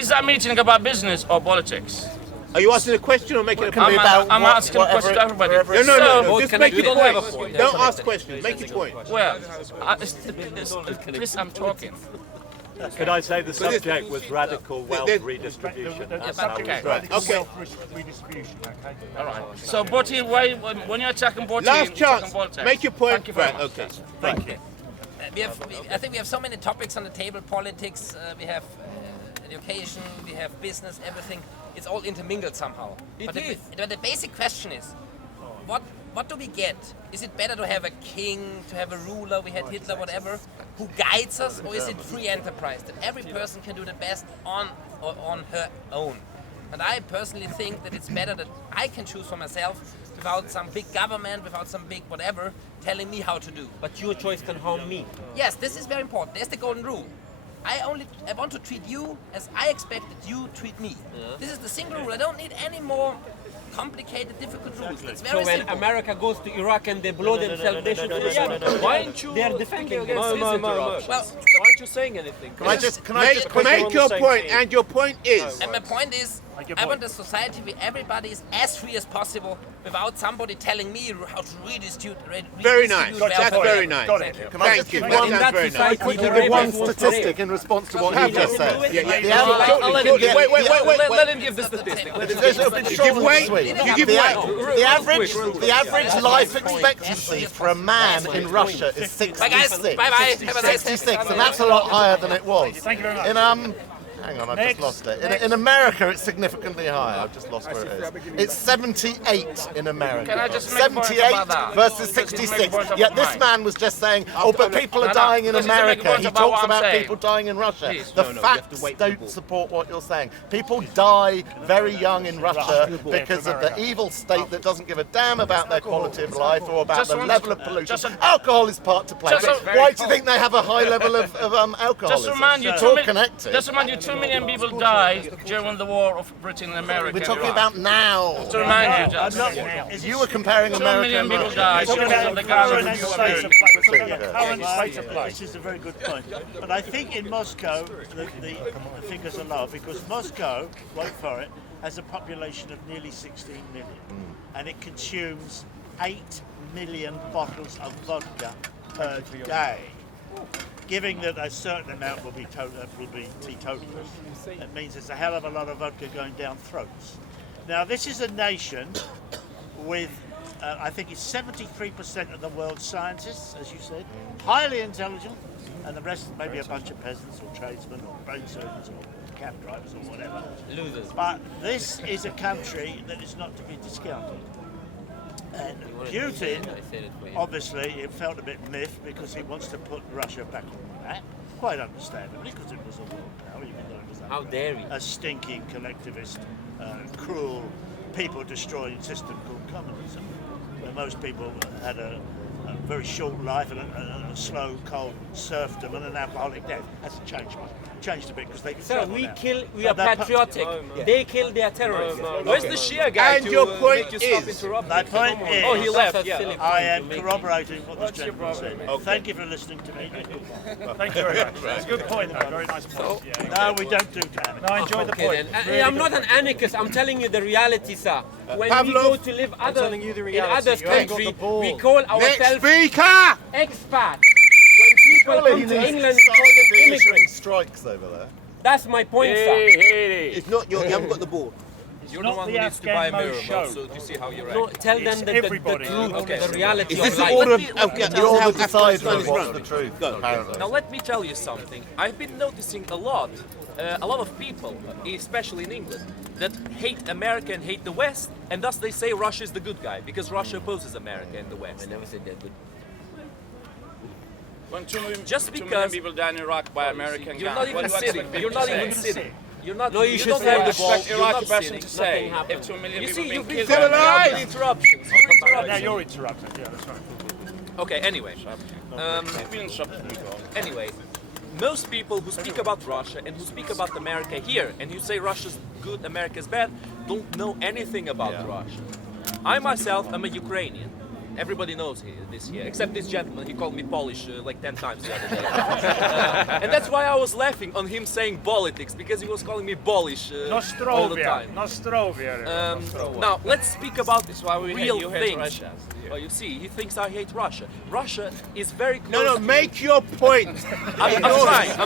that meeting about business or politics? Are you asking a question or making a Can be point? about I'm asking a question to everybody. No. Just make you your don't have a point. point. Don't ask questions. Make your point. Well, please, I'm talking. Could I say the subject was radical wealth redistribution? Okay. Right. Okay. Redistribution, okay? All right. So, Botin, when you're attacking Botin, Last chance. politics. Make your point. Thank you very Right. much. Okay. Thank you. I think we have so many topics on the table: politics, we have education, we have business, everything. It's all intermingled somehow. But the basic question is, what do we get? Is it better to have a king, to have a ruler, we had Hitler, whatever, who guides us, or is it free enterprise, that every person can do the best on her own? And I personally think that it's better that I can choose for myself without some big government, without some big whatever, telling me how to do. But your choice can harm me. Yes, this is very important. There's the golden rule. I want to treat you as I expect that you treat me. This is the single rule. I don't need any more complicated, difficult rules. It's very So when simple. America goes to Iraq and they blow themselves, they should Why aren't you defending against this interruption? Well, Why aren't you saying anything? Can I just quickly Make your point, and your point is. and my point is, I want a society where everybody is as free as possible without somebody telling me how to redistribute. Very nice. That's welfare. very nice. Can I just Thank you. give That one, sounds very nice. quickly one statistic in response to what he just said? I'll let him give. Let him give the statistic. Give way. You give way. The average life expectancy for a man in Russia is 66. Bye guys. Bye bye. Have a nice day. 66, and that's a lot higher than it was. Thank you very much. In hang on, I just lost it. In America, it's significantly higher. I've just lost where it is. It's 78 in America. Can I just make a point 78 about that? versus Just make a 66. point about Yet this mine. man was just saying, oh, but people are dying in Let's just make a America. point He about talks what I'm about saying. people dying in Russia. Please. The facts don't support what you're saying. People die very young in Russia because of the evil state that doesn't give a damn about their quality of life or about the level of pollution. Alcohol is part to play. Why do you think they have a high level of alcoholism? Just remind you, It's all connected. just remind you, 2 million people died during the war of Britain and America. We're talking Iraq. about now. To remind you, just. You were comparing 2 America million and people Russia. died because of the gas of Current the state of play. We're talking about current state of play. This is a very good point. But I think in Moscow, the figures are low because Moscow, wait for it, has a population of nearly 16 million. And it consumes 8 million bottles of vodka per day. giving that a certain amount will be teetotalers, it means there's a hell of a lot of vodka going down throats. Now, this is a nation with, I think it's 73% of the world's scientists, as you said, highly intelligent, and the rest maybe a bunch of peasants or tradesmen or brain surgeons or cab drivers or whatever. Losers. But this is a country that is not to be discounted. And Putin, obviously, it felt a bit miffed because he wants to put Russia back on the map, quite understandably, because it was a world power, even though it was How dare he? a stinking, collectivist, cruel, people-destroying system called communism, where most people had a very short life and a slow, cold serfdom and an alcoholic death. That's changed a bit because they can So travel we now. kill, we But are they're patriotic. They kill, they are terrorists. Where's the Shia guy And to your point make you stop is- interrupting? My point is, Oh, he left, That's a yeah. silly I point am you're making. corroborating what this gentleman said. Okay. Thank you for listening to me. Thank you very much. That's a good point, though. Very nice point. No, we don't do that. No, I enjoyed the Okay, point. then. I'm not an anarchist. I'm telling you the reality, sir. When we Pavlov, go to live telling you the in reality. other You ain't got countries, the ball. we call Next ourselves speaker! expats. When people come to England, we call them immigrants. strikes over there. That's my point, sir. It's not you haven't got the ball. You're not the one the who needs to buy a Afghan mirror, show. Mo, so do you see how you're No, acting? tell them It's the everybody. truth, Okay. the reality Is of this the life. order of Let me- this is You're how the decider Afghanistan of is what's run? the truth, Go. apparently. Now let me tell you something. I've been noticing a lot of people, especially in England, that hate America and hate the West, and thus they say Russia is the good guy because Russia opposes America and the West. I never said that, but When Just too because- many people die in Iraq by American You're guns. not even What do you sitting. expect me You're to not say? even sitting. You're not. No, you should don't say have I the ball. Expect You're Iraqi not person sitting. to say happened. if 2 million You people see, being you've been killed very by loud American in interruptions. You're interrupting. Now you're interrupted. Yeah, that's right. Okay. Anyway. We've interrupted me, bro. Anyway, most people who speak about Russia and who speak about America here, and you say Russia's good, America's bad, don't know anything about Russia. I myself am a Ukrainian. Everybody knows this here, except this gentleman. He called me Polish like 10 times the other day. And that's why I was laughing on him saying politics, because he was calling me Polish all the time. Nostrovia. Now, let's speak about real you hate things. Russia. Well, you see, he thinks I hate Russia. Russia is very close. No, make your point. I'm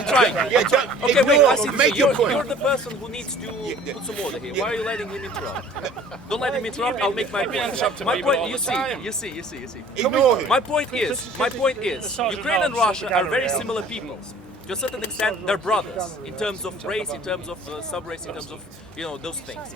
trying. Yeah, Okay, wait, I see. make your point. You're the person who needs to put some order here. Why are you letting him interrupt? Don't let him interrupt. I'll make my point. My point. You see. Ignore him. My point is, Ukraine and Russia are very similar peoples. To a certain extent, they're brothers in terms of race, in terms of sub-race, in terms of those things.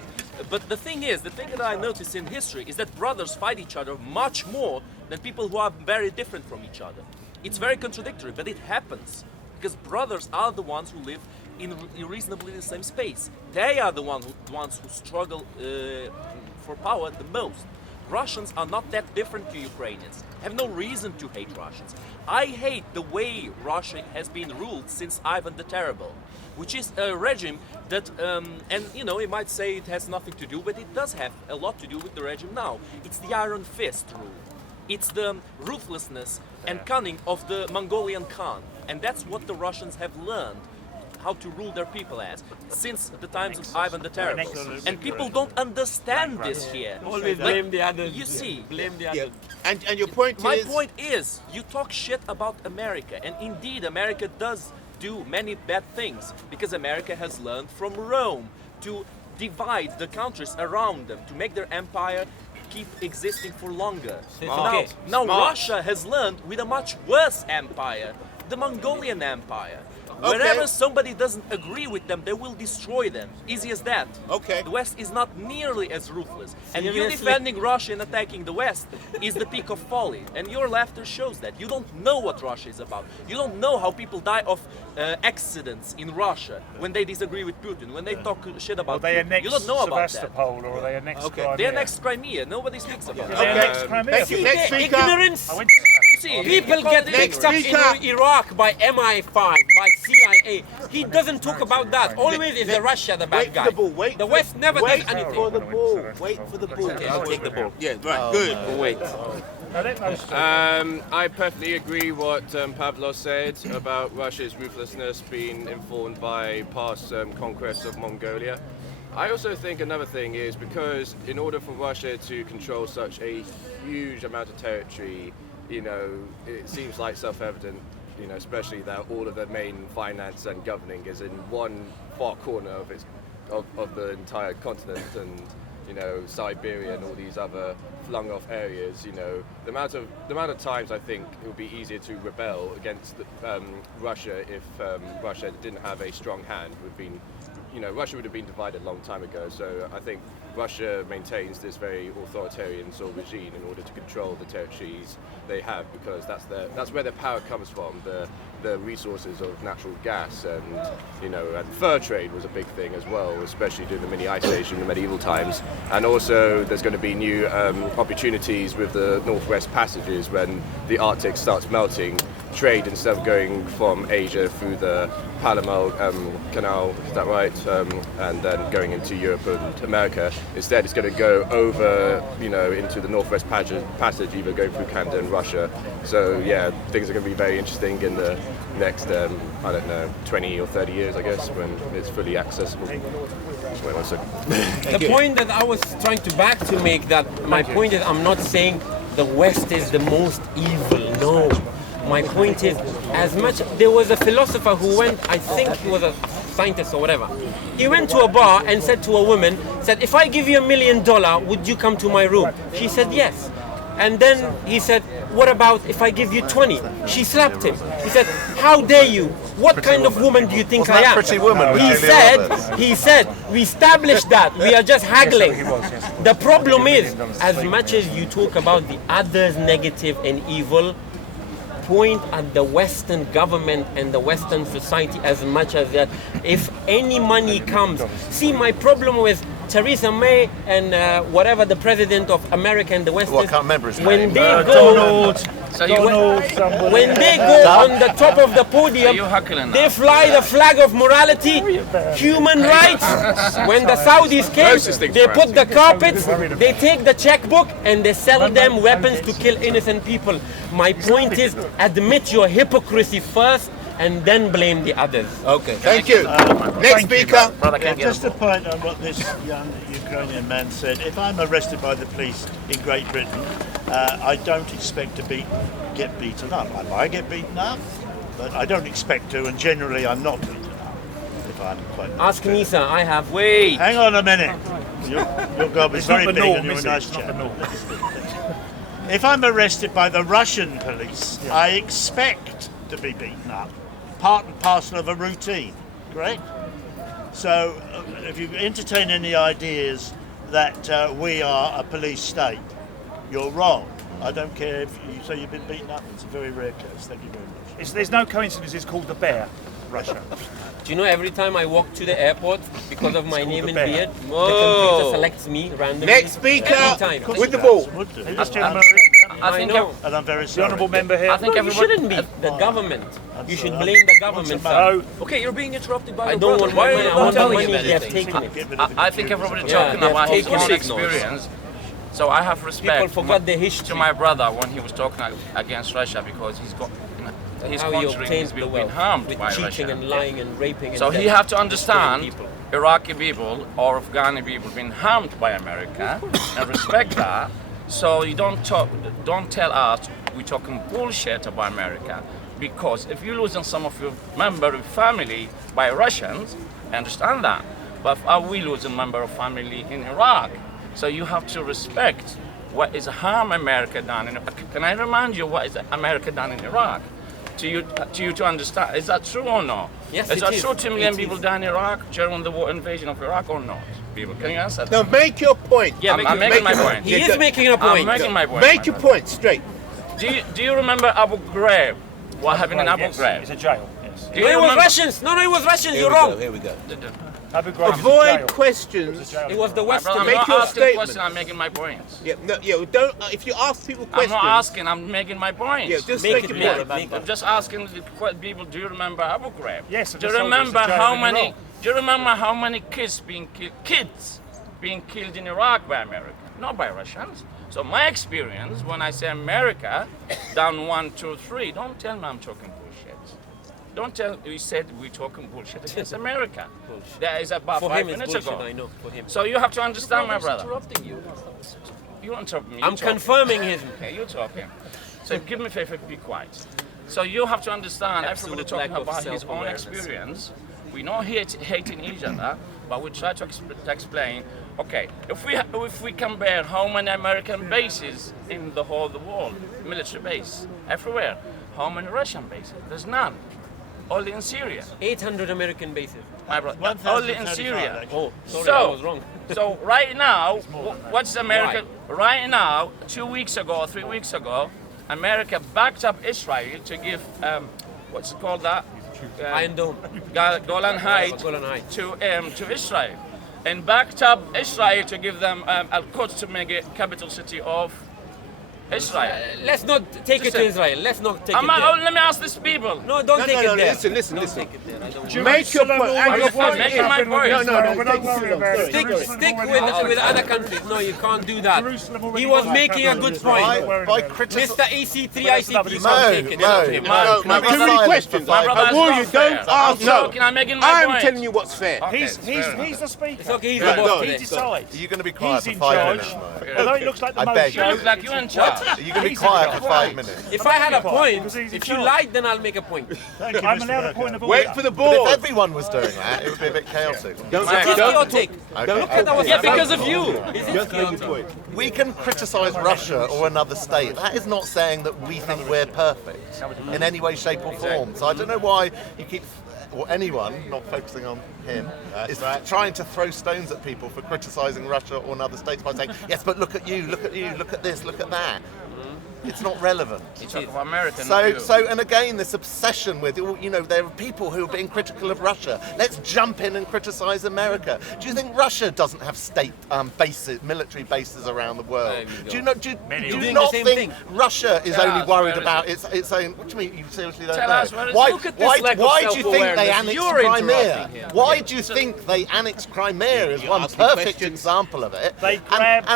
But the thing that I notice in history is that brothers fight each other much more than people who are very different from each other. It's very contradictory, but it happens because brothers are the ones who live in reasonably the same space. They are the ones who struggle for power the most. Russians are not that different to Ukrainians. Have no reason to hate Russians. I hate the way Russia has been ruled since Ivan the Terrible, which is a regime that, and you might say it has nothing to do, but it does have a lot to do with the regime now. It's the iron fist rule. It's the ruthlessness and cunning of the Mongolian Khan, and that's what the Russians have learned how to rule their people as since the times of Ivan the Terrible. And people don't understand this here. Always blame the others. You see, Blame the others. And your point my is point is, you talk shit about America, and indeed America does do many bad things because America has learned from Rome to divide the countries around them, to make their empire keep existing for longer. Okay. Now Russia has learned with a much worse empire, the Mongolian Empire. Wherever somebody doesn't agree with them, they will destroy them. Easy as that. Okay. The West is not nearly as ruthless. And you Seriously? defending Russia and attacking the West is the peak of folly. And your laughter shows that. You don't know what Russia is about. You don't know how people die of accidents in Russia when they disagree with Putin, when they talk shit about They Putin. annexed You don't know about that. Sevastopol, or they annexed Crimea. They annexed Crimea. Nobody speaks about They that. annexed Crimea. Thank you. Next speaker. Ignorance. I went to You see, People get mixed up in Iraq by MI5, by CIA. He doesn't talk about that. Always is the Russia the bad Wait guy. for the ball. Wait. The West never does Wait anything. for the ball. Wait for the ball. Okay, I'll take the ball. Yeah. Right. Good. Wait. I let those two. I perfectly agree what Pavlos said about Russia's ruthlessness being informed by past conquests of Mongolia. I also think another thing is because in order for Russia to control such a huge amount of territory, it seems like self-evident you know, especially that all of the main finance and governing is in one far corner of the entire continent, and you know, Siberia and all these other flung off areas. You know, the amount of times I think it would be easier to rebel against Russia if Russia didn't have a strong hand. Russia would have been divided a long time ago. So I think Russia maintains this very authoritarian sort of regime in order to control the territories they have, because that's where their power comes from. The resources of natural gas, and you know, and fur trade was a big thing as well, especially during the mini ice age in the medieval times. And also there's going to be new opportunities with the Northwest Passages when the Arctic starts melting. Trade, instead of going from Asia through the Panama Canal, is that right? And then going into Europe and America, instead it's going to go over, you know, into the Northwest Passage, either going through Canada and Russia. So yeah, things are going to be very interesting in the next, I don't know, 20 or 30 years, I guess, when it's fully accessible. Wait 1 second. The point that I was trying to make, that my point is, I'm not saying the West is the most evil, no. My point is, there was a philosopher who went, I think he was a scientist or whatever. He went to a bar and said to a woman, if I give you $1 million, would you come to my room? She said yes. And then he said, what about if I give you 20? She slapped him. He said, how dare you? What kind of woman do you think I am? Pretty woman. He said, we established that. We are just haggling. The problem is, as much as you talk about the others negative and evil, point at the Western government and the Western society as much as that. If any money comes, see, my problem with Theresa May and whatever the president of America and the West, I can't remember his when name. they go, when they go on the top of the podium, they fly the flag of morality, human rights. When the Saudis came, they put the carpets, they take the checkbook, and they sell them weapons to kill innocent people. My point is, admit your hypocrisy first, and then blame the others. Okay, thank you. Next speaker. Just a point on what this young Ukrainian man said. If I'm arrested by the police in Great Britain, I don't expect to get beaten up. I might get beaten up, but I don't expect to, and generally I'm not beaten up. If I'm quite Ask Nisa, I have. Wait. Hang on a minute. Your gob is very big and you're a nice chap. If I'm arrested by the Russian police, I expect to be beaten up. Part and parcel of a routine, correct? So if you entertain any ideas that we are a police state, you're wrong. I don't care if you say you've been beaten up. It's a very rare case. Thank you very much. There's no coincidence. It's called the bear, Russia. Do you know, every time I walk to the airport, because of my name and beard, the computer selects me randomly. Next speaker with the ball. I know. And I'm very The sorry. honourable member here. I think you shouldn't be. The government. You should blame the government. No. Okay, you're being interrupted by I your don't brother. want my Why are money. you I not want the telling money. him They have anything? taken it. I think everybody Yeah, talking they have about his taken own it. experience. So I have respect People forgot the history. to my brother when he was talking against Russia, because he's got his How he country obtains has the been wealth harmed with by cheating Russia. and lying and raping. So and he death. have to understand People. Iraqi people or Afghani people been harmed by America and respect that. So you don't tell us we're talking bullshit about America, because if you're losing some of your member of family by Russians, I understand that. But are we losing member of family in Iraq? So you have to respect what is harm America done in Iraq. Can I remind you what is America done in Iraq? To you to understand, is that true or not? Yes, is it that is. true? 2 million It people is. died in Iraq during the war invasion of Iraq or not? People, can you answer that? Now make your point. Yeah, I'm making my point. He is making a point. I'm making my point. Make your point straight. Do you remember Abu Ghraib? What happened in Abu Yes, Ghraib? it's a jail. Yes. Do No, you it was remember? Russians. No, it was Russians. You're wrong. Here we go. Abu Ghraib is a Avoid jail. questions. It was the My Western. brother, I'm Make not your asking statement. questions, I'm making my points. Yeah, no, yeah. Don't. If you ask people I'm questions, not asking, I'm making my points. yeah, just Make make it your make point. it, make I'm it. just asking the people, do you remember Abu Ghraib? Yes, I Do you just told you it's a remember jail how in many? Iraq. Do you remember how many kids being killed in Iraq by America, not by Russians? So my experience, when I say America, down 1, 2, 3, don't tell me I'm talking bullshit. Don't tell you said we're talking bullshit against America. That is about For 5 him, it's minutes bullshit. ago. I know. For him. So you have to understand, my brother. Interrupting you. You interrupt me. I'm confirming his. Okay, you talking. So give me a favor, be quiet. So you have to understand, Absolute everybody talking lack of about his own self-awareness. experience. We not hating each other, but we try to explain. Okay, if we compare how many American bases in the whole of the world, military base, everywhere, how many Russian bases? There's none. Only in Syria. 800 American bases. My brother, only in Syria. Oh, sorry, I was wrong. So right now, what's America? Right now, 2 weeks ago or 3 weeks ago, America backed up Israel to give what's it called that? Iron Dome. Golan Heights to Israel, and backed up Israel to give them Al-Quds to make it capital city of Israel. Let's not take it to Israel. Let's not take it there. Let me ask these people. No, don't take it there. Listen. Take it there. I don't want Make your point. And your point making my point. Stick with other countries. No, you can't do that. He was making a good point. Mr. IC3, IC3 can't take it. Too many questions. I warn you, don't ask. No, I'm telling you what's fair. He's the speaker. It's okay, he's the boss. He decides. Are you going to be quiet He's for in 5 charge. minutes? Although it looks like the I most beg show. You look like you're in charge. Are you going to be quiet for 5 minutes? If I had a point, if you lied, then I'll make a point. I'm allowed a point of order. Wait for the But if board. everyone was doing that, it would be a bit chaotic. Don't It's chaotic. Look at our Yeah, because of you. Is it Just make your chaotic? point. We can criticise Russia or another state. That is not saying that we think we're perfect in any way, shape or form. So I don't know why you keep, or anyone, not focusing on him, is trying to throw stones at people for criticising Russia or another states by saying, yes, but look at you, look at this, look at that. It's not relevant. And again, this obsession with, there are people who are being critical of Russia. Let's jump in and criticise America. Do you think Russia doesn't have state bases, military bases around the world? Do you not think Russia is only worried about its own? What do you mean? You seriously don't know? Why do you think they annexed Crimea? Why do you think they annexed Crimea? Is one perfect example of it. They grabbed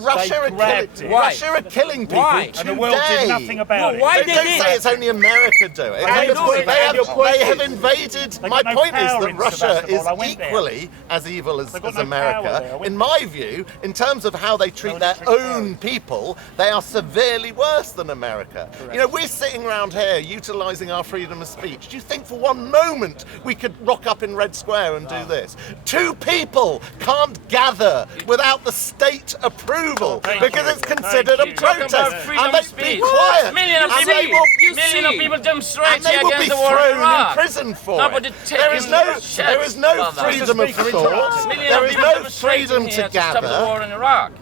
Russia are killing people Why? And the world did nothing about it. Why Don't say it's only America do it. They have invaded. My point is that Russia is equally as evil as America. In my view, in terms of how they treat their own people, they are severely worse than America. We're sitting around here utilising our freedom of speech. Do you think for one moment we could rock up in Red Square and do this? 2 people can't gather without the state approval because it's considered a protest. And they be quiet. Million of people demonstrating against the war in Iraq. In prison for No, but it. There is no freedom of thought. There is no freedom to Stop the war gather. in Iraq.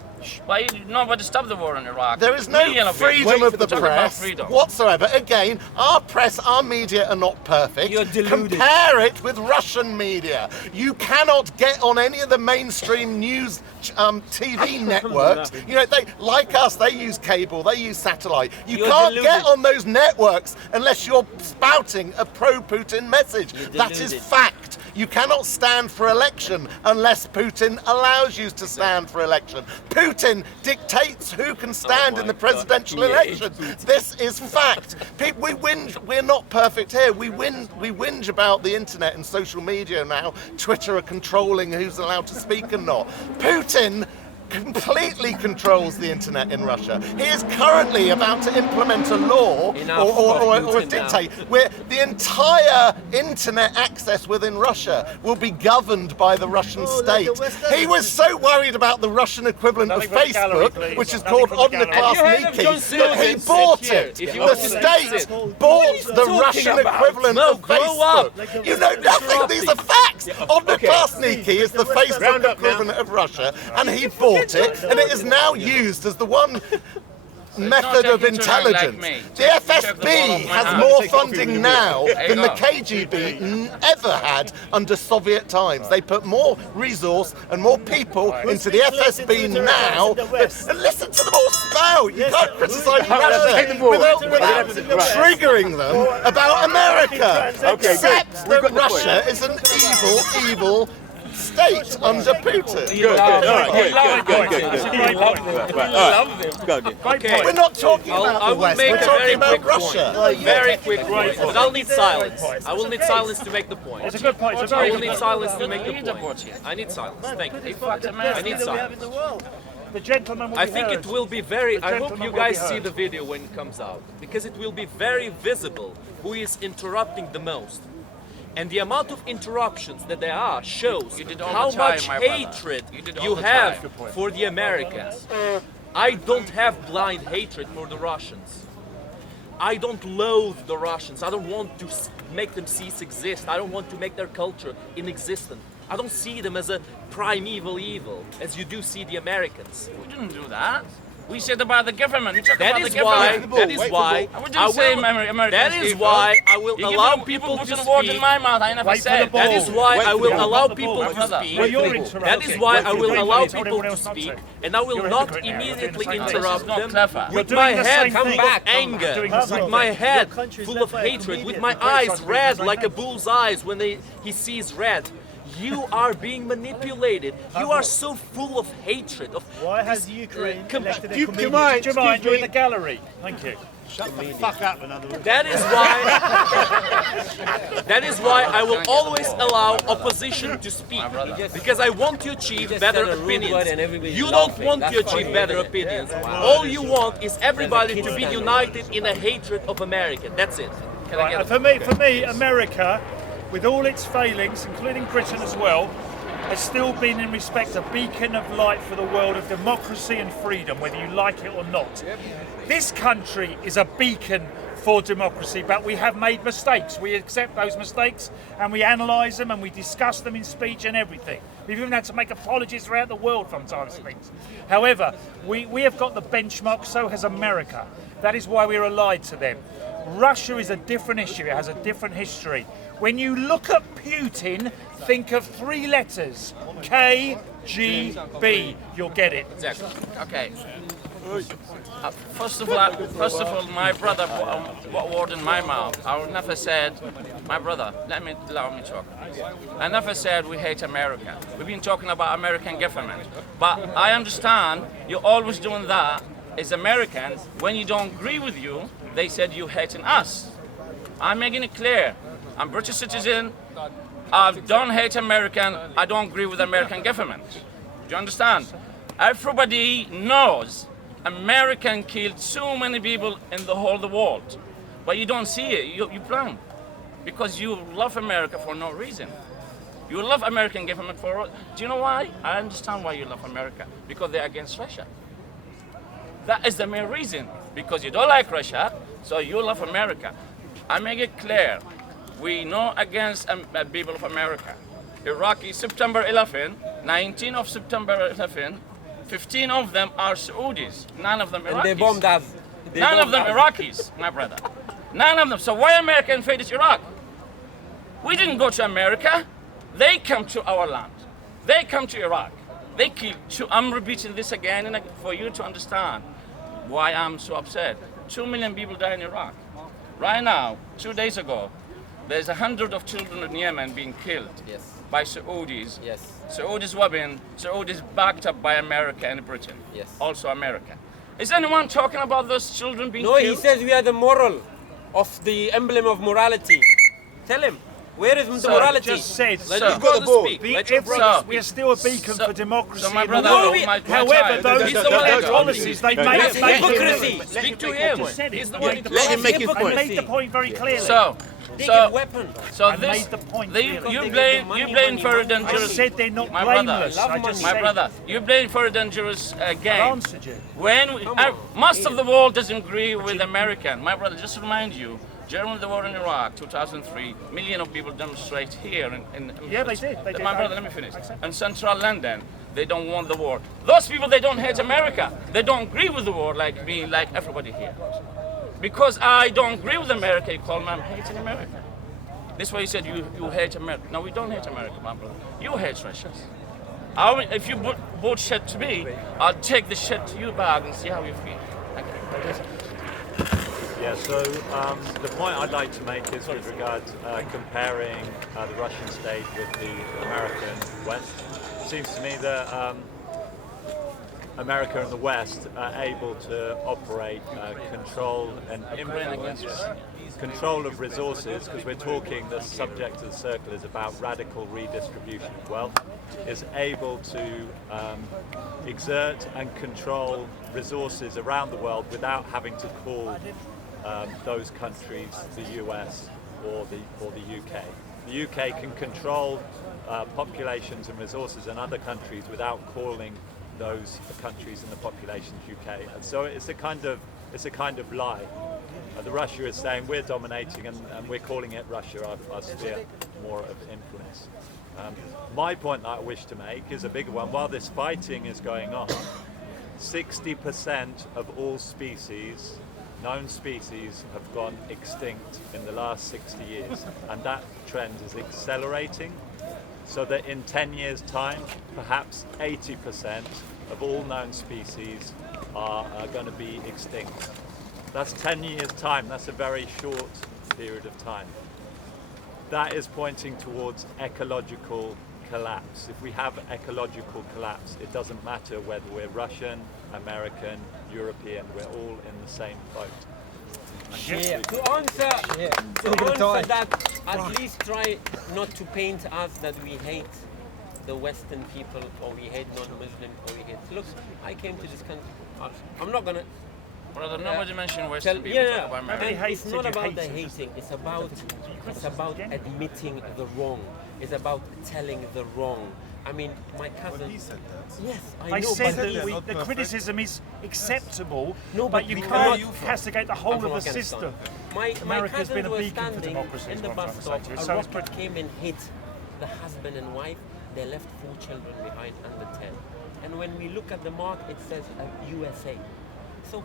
Why nobody stop the war in Iraq? There is no freedom of the press whatsoever. Again, our press, our media are not perfect. You're deluded. Compare it with Russian media. You cannot get on any of the mainstream news TV networks. They, like us, they use cable, they use satellite. You can't get on those networks unless you're spouting a pro-Putin message. That is fact. You cannot stand for election unless Putin allows you to stand for election. Putin dictates who can stand in the presidential election. This is fact. We're not perfect here. We whinge about the internet and social media now. Twitter are controlling who's allowed to speak and not. Putin completely controls the internet in Russia. He is currently about to implement a law or a dictate where the entire internet access within Russia will be governed by the Russian state. He was so worried about the Russian equivalent of Facebook, which is called Odnoklassniki, that he bought it. The state bought the Russian equivalent of Facebook. You know nothing. These are facts. Odnoklassniki is the Facebook equivalent of Russia, and he bought it, and it is now used as the one method of intelligence. The FSB has more funding now than the KGB ever had under Soviet times. They put more resource and more people into the FSB now. And listen to them all spout. You can't criticise Russia without triggering them about America. Except that Russia is an evil state under Putin. We're not talking about the West, we're talking about Russia. Very quick point. But I'll need silence. I will need silence to make the point. It's a good point. I will need silence to make the point. I need silence. Thank you. I need silence. The gentleman will I be think heard. it will be very. The I hope gentleman you will guys be see heard. the video when it comes out, because it will be very visible who is interrupting the most. And the amount of interruptions that there are shows all how the time, much my brother. hatred You did all you the have time. for the Americans. I don't have blind hatred for the Russians. I don't loathe the Russians. I don't want to make them cease exist. I don't want to make their culture inexistent. I don't see them as a primeval evil, as you do see the Americans. We didn't do that. We said about the government. We talked That about is the why. government. That is why. I didn't say Americans That is evil. why I will You allow give people to putting speak. words in my mouth. I never said. That is why I will allow people My to brother. speak. Well, you're interrupting. That is why I will Wait, allow wait, told people everyone to else not speak, to. and I will You're a not hypocrite now. immediately You're doing the same interrupt thing. them This is not with clever. my You're doing the head same full thing. of Come anger, doing the same with my thing. head Your country's full led of by a hatred, with comedian. my The eyes British red right like now. a bull's eyes when he sees red. You are being manipulated. You are so full of hatred. Why has Ukraine elected a Do you comedian? mind? Do you mind? Excuse You're in me. the gallery. Thank you. Shut the fuck up, in other words. That is why. That is why I will always allow opposition to speak, because I want to achieve better opinions. You don't want to achieve better opinions. All you want is everybody to be united in a hatred of America. That's it. Can I get Right, for me, America, with all its failings, including Britain as well, has still been in respect a beacon of light for the world of democracy and freedom, whether you like it or not. This country is a beacon for democracy, but we have made mistakes. We accept those mistakes and we analyse them and we discuss them in speech and everything. We've even had to make apologies throughout the world from time to time. However, we have got the benchmark, so has America. That is why we're allied to them. Russia is a different issue, it has a different history. When you look at Putin, think of 3 letters, KGB, you'll get it. Exactly. Okay. First of all, my brother put word in my mouth. I would never said, my brother, allow me talk. I never said we hate America. We've been talking about American government. But I understand you're always doing that as Americans. When you don't agree with you, they said you hating us. I'm making it clear. I'm British citizen. I don't hate American. I don't agree with American government. Do you understand? Everybody knows American killed so many people in the whole world, but you don't see it. You blind because you love America for no reason. You love American government for. Do you know why? I understand why you love America, because they're against Russia. That is the main reason. Because you don't like Russia, so you love America. I make it clear. We know against people of America. Iraqi September 11, 19 of September 11, 15 of them are Saudis, none of them Iraqis. And they bombed us. None of them Iraqis, my brother. None of them. So why America invaded Iraq? We didn't go to America. They come to our land. They come to Iraq. They killed. I'm repeating this again and again for you to understand why I'm so upset. 2 million people died in Iraq. Right now, 2 days ago, there's 100 of children in Yemen being killed by Saudis. Saudis weapon, Saudis backed up by America and Britain. Also America. Is anyone talking about those children being killed? No, he says we are the moral of the emblem of morality. Tell him. Where is the morality? Just said, Let your brother speak. Let your brother speak. We are still a beacon for democracy. So my in the brother, world. my However, those he's the one that policies they made. That's hypocrisy. Speak to him. He's the one. Let him make his I point. made the point very clearly. So I this, made the point you clearly. blame for a dangerous. I said they're not my brother, blameless. I just my said. brother, you blame for a dangerous game. I answered you. When most of the world doesn't agree with American. My brother, just to remind you, during the war in Iraq, 2003, millions of people demonstrate here in Yeah, they did. They did. My brother, let me finish. In central London, they don't want the war. Those people, they don't hate America. They don't agree with the war like me, like everybody here. Because I don't agree with America, you call me, I'm hating America. This way you said you hate America. No, we don't hate America, my brother. You hate Russia. If you brought shit to me, I'll take the shit to you back and see how you feel. Okay. Yeah, so the point I'd like to make is with regard comparing the Russian state with the American West. It seems to me that America and the West are able to operate control and influence, control of resources, because we're talking, the subject of the circle is about radical redistribution of wealth, is able to exert and control resources around the world without having to call those countries the US or the UK. The UK can control populations and resources in other countries without calling those countries and the populations UK. And so it's a kind of lie. The Russia is saying we're dominating and we're calling it Russia, our sphere more of influence. My point that I wish to make is a bigger one. While this fighting is going on, 60% of all species, known species, have gone extinct in the last 60 years, and that trend is accelerating, so that in 10 years' time, perhaps 80% of all known species are going to be extinct. That's 10 years' time. That's a very short period of time. That is pointing towards ecological collapse. If we have ecological collapse, it doesn't matter whether we're Russian, American, European, we're all in the same boat. Yeah. To answer that, at least try not to paint us that we hate the Western people, or we hate non-Muslim, or we hate. Look, I came to this country. I'm not gonna. Brother, nobody mentioned Western people. Talk about America. It's not about the hating. It's about admitting the wrong. It's about telling the wrong. I mean, my cousin. He said that. Yes, I know. Said that the criticism is acceptable, but you can't castigate the whole of the system. My America's cousin been a was beacon for standing democracy. in the bus stop. A rocket came and hit the husband and wife. They left 4 children behind under 10. And when we look at the mark, it says USA. So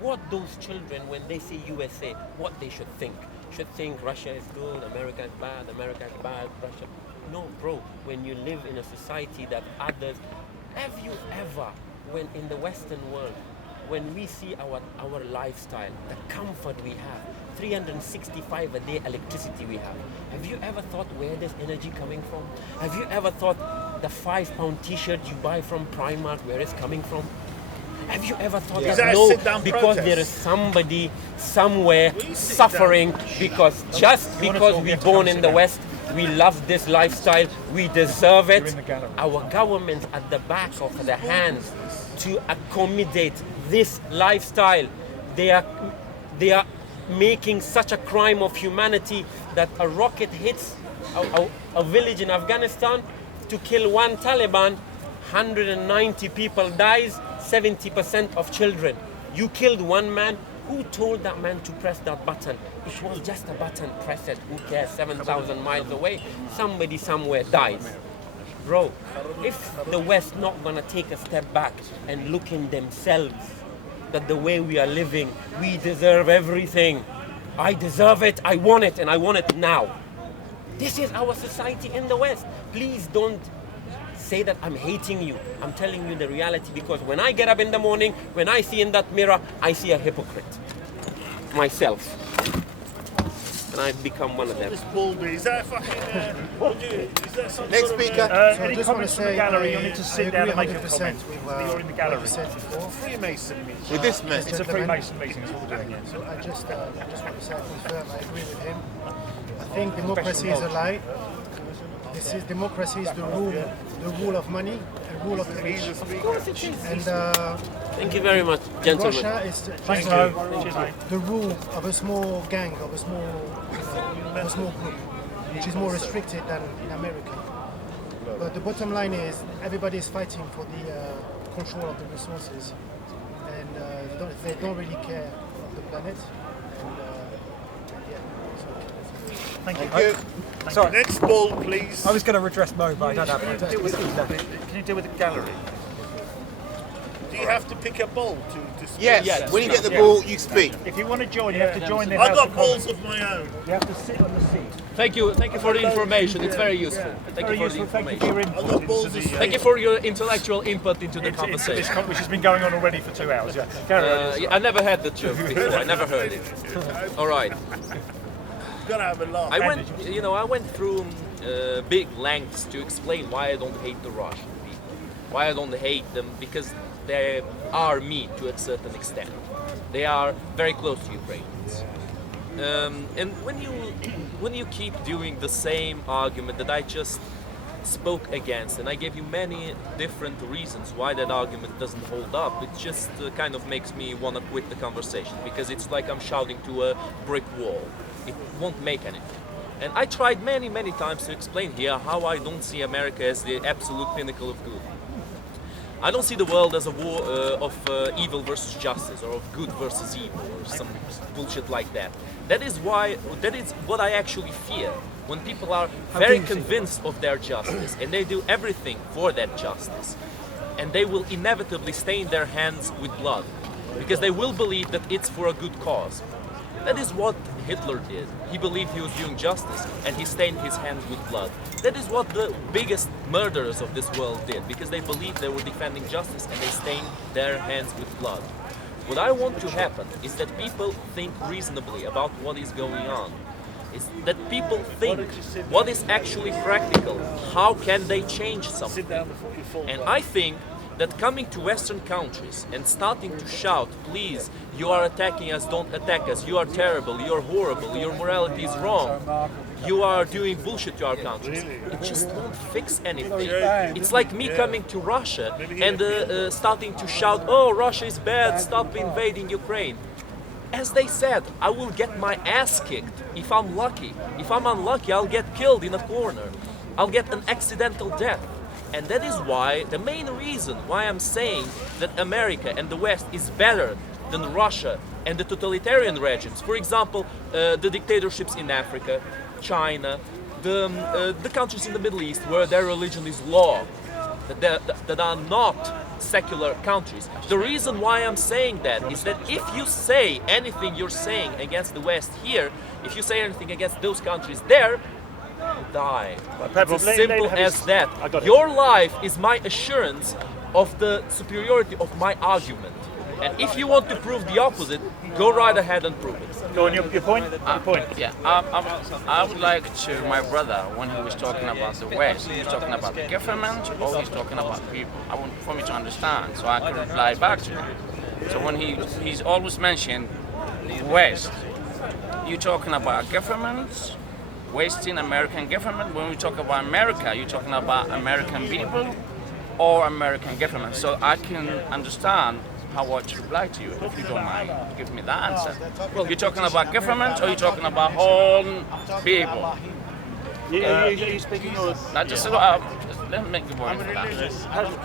what those children, when they say USA, what they should think? Should think Russia is good, America is bad, Russia. No, bro, when you live in a society that others, have you ever, when in the Western world, when we see our lifestyle, the comfort we have, 365 a day electricity we have you ever thought where this energy coming from? Have you ever thought the £5 t-shirt you buy from Primark, where it's coming from? Have you ever thought that because there is somebody somewhere suffering because we're born in the West, we love this lifestyle, we deserve it. Our governments at the back of the hands to accommodate this lifestyle, they are making such a crime of humanity that a rocket hits a village in Afghanistan to kill one Taliban, 190 people dies, 70% of children. You killed one man. Who told that man to press that button? It was just a button, press it, who cares, 7,000 miles away, somebody somewhere dies. Bro, if the West not gonna take a step back and look in themselves, that the way we are living, we deserve everything. I deserve it, I want it, and I want it now. This is our society in the West. Please don't say that I'm hating you. I'm telling you the reality, because when I get up in the morning, when I see in that mirror, I see a hypocrite. Myself. And I've become one of them. Is that fucking... Next speaker. Any comments from the gallery? You'll need to sit down and make a comment. You're in the gallery. Freemason meeting. With this message. It's a Freemason meeting, that's what we're doing, So I just want to say, confirm, I agree with him. I think democracy is a lie. Democracy is the rule of money and rule of the rich. Of course it is. And thank you very much, gentlemen. Russia is the rule of a small gang, of a small group, which is more restricted than in America. But the bottom line is everybody is fighting for the control of the resources, and they don't really care of the planet. Thank you. Sorry. Next ball, please. I was going to redress Mo, but I don't have Can you deal with the gallery? Do you have to pick a ball to speak? Yes. When you get the ball, you speak. If you want to join, you have to join the I've House got of balls Commons. of my own. You have to sit on the seat. Thank you for the information. It's very useful. Thank you for the Thank you for your information. input. Thank you for your intellectual input into the conversation. Which has been going on already for 2 hours. Yeah. I never had the joke before. I never heard it. All right. Gotta have a laugh. I went through big lengths to explain why I don't hate the Russian people, why I don't hate them, because they are me to a certain extent. They are very close to Ukrainians. And when you keep doing the same argument that I just spoke against, and I gave you many different reasons why that argument doesn't hold up, it just kind of makes me want to quit the conversation, because it's like I'm shouting to a brick wall. It won't make anything. And I tried many times to explain here how I don't see America as the absolute pinnacle of good. I don't see the world as a war of evil versus justice, or of good versus evil, or some bullshit like that. That is what I actually fear. When people are very convinced of their justice, and they do everything for that justice, and they will inevitably stain their hands with blood, because they will believe that it's for a good cause. That is what Hitler did. He believed he was doing justice, and he stained his hands with blood. That is what the biggest murderers of this world did, because they believed they were defending justice, and they stained their hands with blood. What I want to happen is that people think reasonably about what is going on. Is that people think what is actually practical, how can they change something. And I think that coming to Western countries and starting to shout, please, you are attacking us, don't attack us, you are terrible, you are horrible, your morality is wrong, you are doing bullshit to our countries, it just won't fix anything. It's like me coming to Russia and starting to shout, oh, Russia is bad, stop invading Ukraine. As they said, I will get my ass kicked if I'm lucky. If I'm unlucky, I'll get killed in a corner. I'll get an accidental death. And that is why, the main reason why I'm saying that America and the West is better than Russia and the totalitarian regimes. For example, the dictatorships in Africa, China, the countries in the Middle East where their religion is law, that are not secular countries. The reason why I'm saying that is that if you say anything you're saying against the West here, if you say anything against those countries there, you die. It's as simple as that. Your life is my assurance of the superiority of my argument. And if you want to prove the opposite, go right ahead and prove it. Go on, your point? Your point. Yeah, I would like to, my brother, when he was talking about the West, he was talking about the government, or he's talking about people. I want for me to understand, so I can reply back to him. So when he's always mentioned the West, you're talking about governments, Western American government. When we talk about America, you're talking about American people or American government. So I can understand how I should reply to you, if you don't mind. Give me that answer. Well, you're talking about government or you're talking about all people? You speaking or? Just let me make the point for that.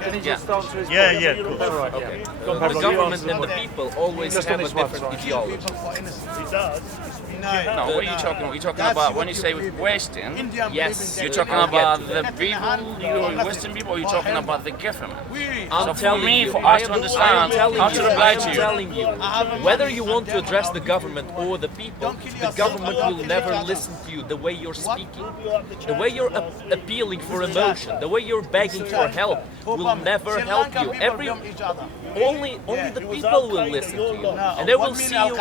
Can you just answer his Yeah, point? cool. All right, Okay. yeah. The government and the people always have a different ideology. He does. No, what are you talking about? You're talking about when you say Western, Yes, you're talking about the people, you Western people, or you're talking about the government? So for me, for us to understand how to reply to I'm you. telling you, whether you want to address the government or the people, the government will never listen to you the way you're speaking. The way you're appealing for emotion, the way you're begging for help will never help you. Only the people will listen to you, and they will see you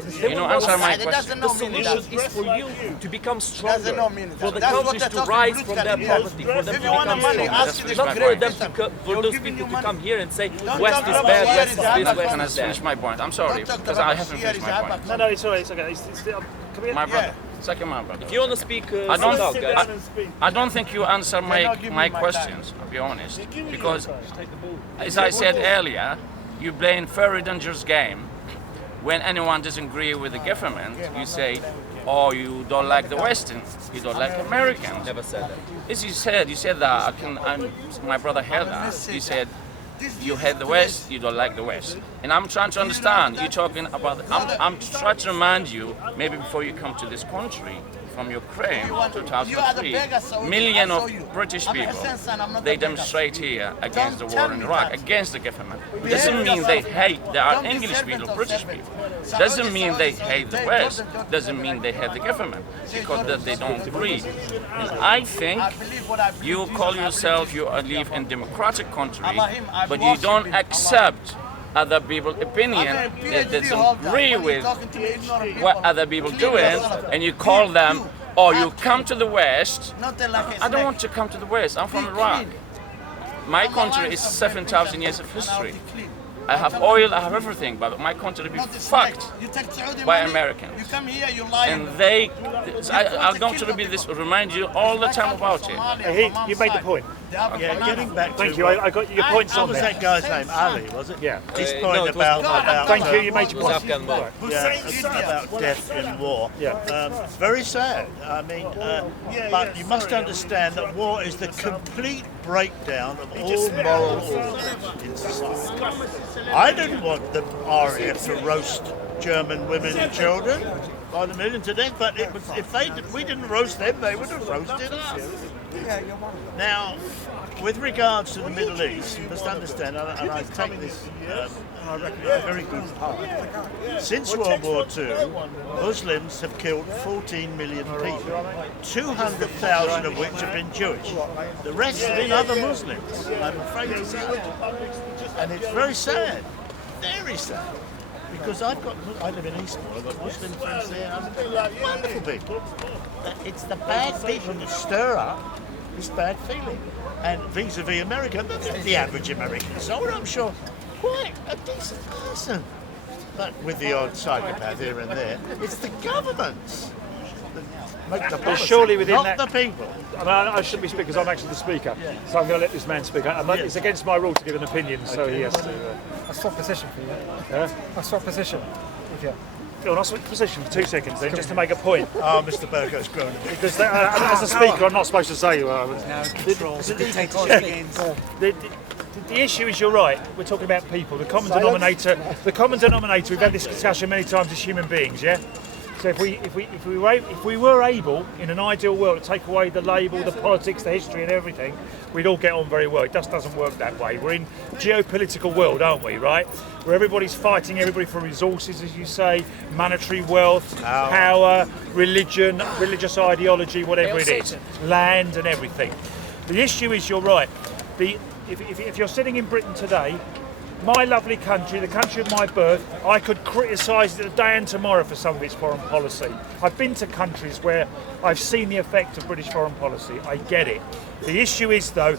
You know, answer my question. The solution is for you to become stronger, for the countries to rise from their poverty, for them to become stronger. Not for them for those people to come here and say West is bad, West is this, West Can I is that. finish my point? I'm sorry, because I haven't finished my point. No, it's all right. It's okay. Come here. My brother. Second, my brother. If you want to speak, I don't think you answer my questions, I'll be honest. Because, as I said earlier, you play a very dangerous game. When anyone doesn't agree with the government, you say, oh, you don't like the Western, you don't like Americans. Never said that. As you said that, my brother heard that. You said, you hate the West, you don't like the West. And I'm trying to understand, you're talking about, I'm trying to remind you, maybe before you come to this country, from Ukraine, 2003, millions of British people, they demonstrate here against the war in Iraq, against the government. Doesn't mean they hate, they are English people, British people. Doesn't mean they hate the West, doesn't mean they hate the government, because they don't agree. And I think you call yourself, you live in a democratic country, but you don't accept other people's opinion that doesn't agree with what other people doing, and you call them, or you come to the West. I don't want to come to the West, I'm from Iraq. my country is 7,000 years of history. I have oil, I have everything, but my country will be fucked by Americans. You come here, you lie. And I'm going to repeat this, remind you all the time about it. You made the point. Yeah, getting back to... Thank you, I got your points on there. What was that guy's name? Ali, was it? Yeah. His point about... Thank you, you made your point. Yeah, about death in war. Yeah. Very sad. I mean, but you must understand that war is the complete breakdown of all moral order in society. I didn't want the RAF to roast German women and children by the million to death, but if we didn't roast them, they would have roasted us. Now, with regards to the Middle East, you must understand, and I take this a very good part. Since World War II, Muslims have killed 14 million people, 200,000 of which have been Jewish. The rest have been other Muslims, I'm afraid to say. And it's very sad, very sad. Because I live in Eastbourne, I've got Muslim friends there, and wonderful people. But it's the bad people that stir up this bad feeling. And vis-a-vis America, the average American soul, I'm sure, quite a decent person. But with the odd psychopath here and there, it's the governments that make the policy, surely within not that, the people. I shouldn't be speaking because I'm actually the speaker, so I'm going to let this man speak. It's against my rule to give an opinion, so he has to... I'll swap position for you. I'll swap position with you. Phil, I'll switch position for 2 seconds then, just to make a point. Oh, Mr. Burgo's grown a bit. Because as a speaker, I'm not supposed to say the issue is, you're right, we're talking about people. The common denominator, we've had this discussion many times, is human beings, yeah? So if we were able, in an ideal world, to take away the label, the politics, the history and everything, we'd all get on very well. It just doesn't work that way. We're in a geopolitical world, aren't we, right? Where everybody's fighting everybody for resources, as you say, monetary wealth, power, religion, religious ideology, whatever it is, land and everything. The issue is, you're right, if you're sitting in Britain today, my lovely country, the country of my birth, I could criticise it today and tomorrow for some of its foreign policy. I've been to countries where I've seen the effect of British foreign policy. I get it. The issue is, though,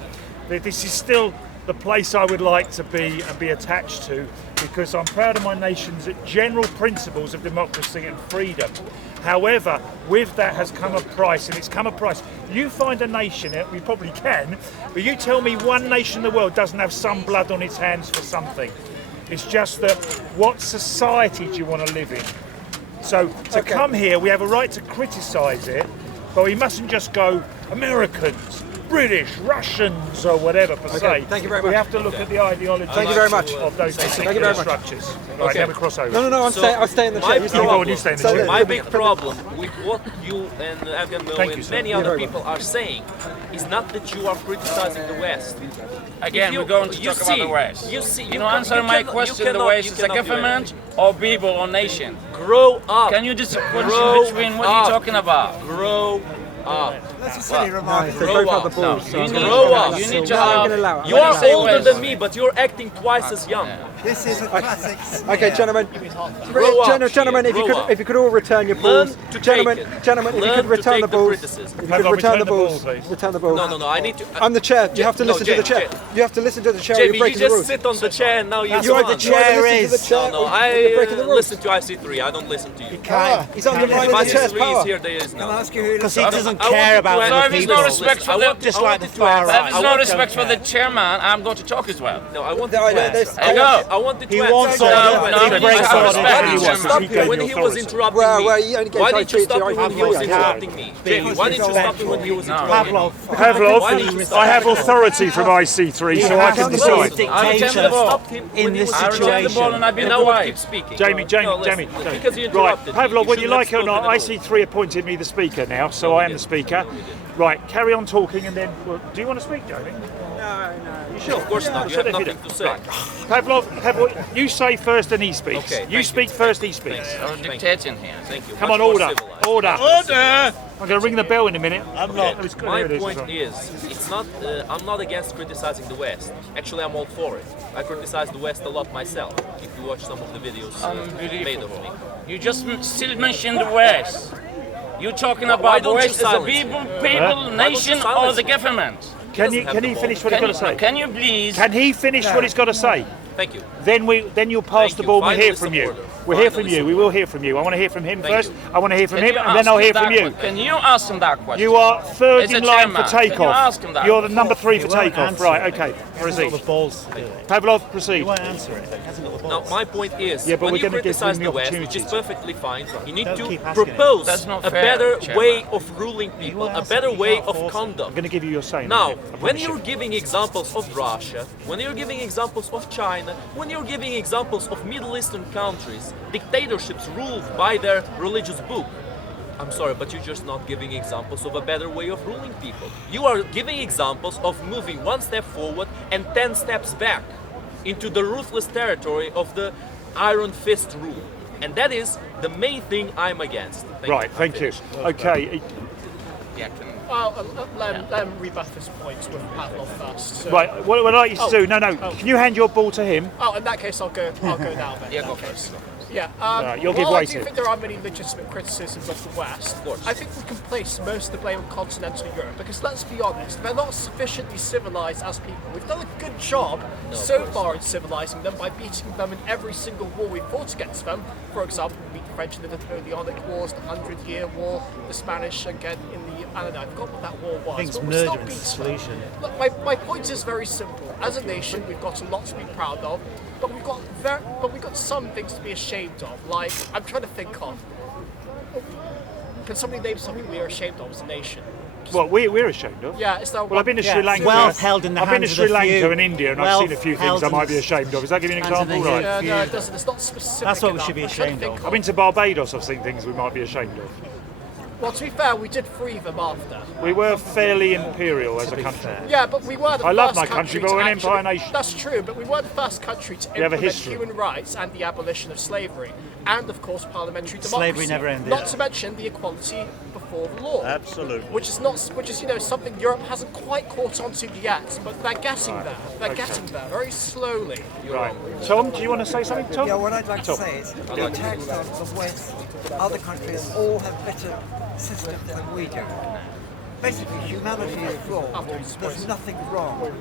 that this is still the place I would like to be and be attached to, because I'm proud of my nation's general principles of democracy and freedom. However, with that has come a price, and it's come a price. You find a nation, we probably can, but you tell me one nation in the world doesn't have some blood on its hands for something. It's just that, what society do you want to live in? So to come here, we have a right to criticise it, but we mustn't just go Americans, British, Russians, or whatever per se. Thank you very much. We have to look at the ideology. Thank you very much. Of those particular structures. Right, now we cross over. No, I'll stay in the chair. You stay in the chair. My big problem with what you and Afghan Bill and many other people are saying is not that you are criticizing the West. Again, we're going to talk about the West. You answer my question, the West is the government or people or nation? Grow up. Can you distinguish between what you're talking about? Grow up. That's a silly remark. Grow up. Grow up. You need to have... You are older than me, but you're acting twice as young. This is a classic. Okay, gentlemen. Gentlemen, if you could all return your balls. Gentlemen, if you could return the balls. If you could return the balls. Return the balls. No, I need to... I'm the chair. You have to listen to the chair. You have to listen to the chair. Jamie, you're breaking you the rules. just sit on the chair and now you're the chair is. No, I listen to IC3. I don't listen to you. He's undermining the chair's power. Here, there is no. Because he doesn't care about So if there's no respect for the... Just like the far right. If there's no respect for the chairman, I'm going to talk as well. No, I want to answer. I wanted to answer. When he was interrupting me, why didn't you stop him when he was interrupting me? Jamie, why didn't you stop him when he was interrupting me? Pavlov, I have authority from IC3, so I can decide. In this situation. Now I keep speaking. Jamie. Because you Right, interrupted. Pavlov, whether you like it or not, IC3 appointed me the speaker now, so I am the speaker. Right, carry on talking and then... Well, do you want to speak, Jamie? No. You sure? Of course not, you have nothing to say. Pavlov, you say first and he speaks. Okay, you speak first, he speaks. You're dictating here. Thank you. Come on, order. I'm going to ring the bell in a minute. I'm not. My point is, it's not. I'm not against criticizing the West. Actually, I'm all for it. I criticize the West a lot myself. If you watch some of the videos made of me. You just still mention the West. You're talking about the West as a people, nation, or the government? Can he finish what he's got to say? Can you please? Can he finish what he's got to say? Thank you. Then you'll pass the ball. We'll hear from you. We'll hear from you. We will hear from you. I want to hear from him first. I want to hear from him, and then I'll hear from you. Can you ask him that question? You are third in line for takeoff. Can you ask him that? You're the number 3 for takeoff. Right, okay. Proceed. Pavlov, proceed. He won't answer it. Now, my point is, but when we're you going to give criticize him the the West, which is opportunities. perfectly fine, you need Don't to keep asking propose That's not a fair, better Chairman. way of ruling people, a better way of conduct. I'm going to give you your say. Now, I when promise you're you. giving examples of Russia, when you're giving examples of China, when you're giving examples of Middle Eastern countries, dictatorships ruled by their religious book, I'm sorry, but you're just not giving examples of a better way of ruling people. You are giving examples of moving one step forward and 10 steps back into the ruthless territory of the iron fist rule. And that is the main thing I'm against. Thank you. Okay. Well, let him rebut his points with Pavlov first. So. Right, what I'd like you to do, can you hand your ball to him? Oh, in that case, I'll go now then. Yeah, go first. Yeah, you'll give well, way I to do it. think there are many legitimate criticisms of the West. I think we can place most of the blame on continental Europe because, let's be honest, they're not sufficiently civilized as people. We've done a good job so far in civilizing them by beating them in every single war we've fought against them. For example, we beat the French in the Napoleonic Wars, the 100-Year War, the Spanish again in the, I don't know, I forgot what that war was. I think it's but we still murder and beat them. solution. Look, my point is very simple. As a nation, we've got a lot to be proud of, but we've got some things to be ashamed of. Like, I'm trying to think of. Can somebody name something we are ashamed of as a nation? What we're ashamed of? Yeah, it's that. Well, I've been to Sri Lanka. Wealth held in the I've been to hands Sri of the Lanka few. and India, and I've Wealth seen a few held things I in might be the ashamed of. Is that giving an hands of example? the Right. few. No, it doesn't. It's not specific. That's what we enough. should be I'm trying to ashamed think of. I've been to Barbados. I've seen things we might be ashamed of. Well, to be fair, we did free them after. We were fairly imperial as a country. Yeah, but we were the I love first my country, but to we're an actually- empire nation. That's true, but we were the first country to We have a implement history. human rights and the abolition of slavery, and of course parliamentary democracy. Slavery never ended. Not to mention the equality before the law. Absolutely. Which is something Europe hasn't quite caught on to yet, but they're getting there. They're getting there very slowly. Right. Tom, do you want to say something, Tom? Yeah, what I'd like Tom. to say is the attacks on the West, other countries all have better systems than we do. Basically, humanity is flawed. There's nothing wrong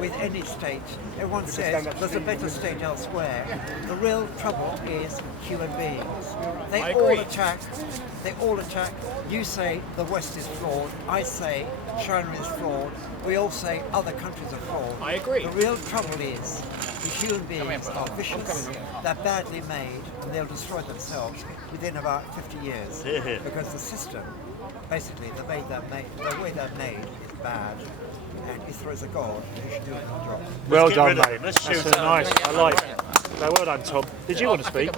with any state. Everyone says there's a better state elsewhere. The real trouble is human beings. They all attack. They all attack. You say the West is flawed. I say China is flawed. We all say other countries are flawed. I agree. The real trouble is the human beings are vicious. They're badly made, and they'll destroy themselves within about 50 years because the system. Basically, the way they're made is bad, and if there is a God, he should do a good job. Well done, mate. Let's That's shoot nice. I like it. So well done, Tom. Did you want to speak?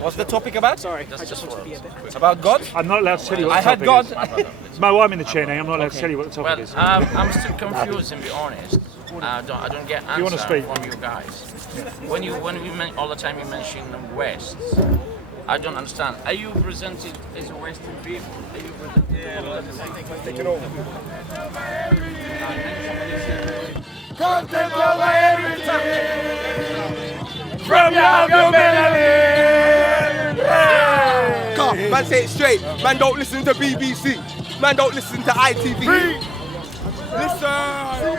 What's the topic about? Sorry, I just want to be a bit. About God? I'm not allowed to tell you what I the had topic God. is. Mo, I'm in the chair now. I'm not allowed to tell you what the topic is. I'm still confused, to be honest. I don't get You wanna answer speak? from you guys. When all the time you mention the West, I don't understand. Are you presented as a Western people? Are you presented? Take it over. From your Come, man, say it straight. Man, don't listen to BBC. Man, don't listen to ITV. Listen.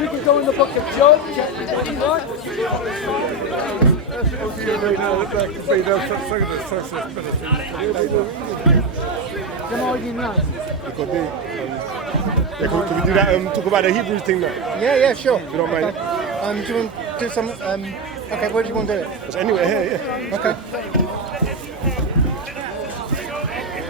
You can go in the book of Job, chapter 21. Can we do that? Talk about the Hebrews thing now. Yeah, sure. You don't mind? Do you want to do some? Okay, where do you want to do it? Just anywhere here, yeah. Okay.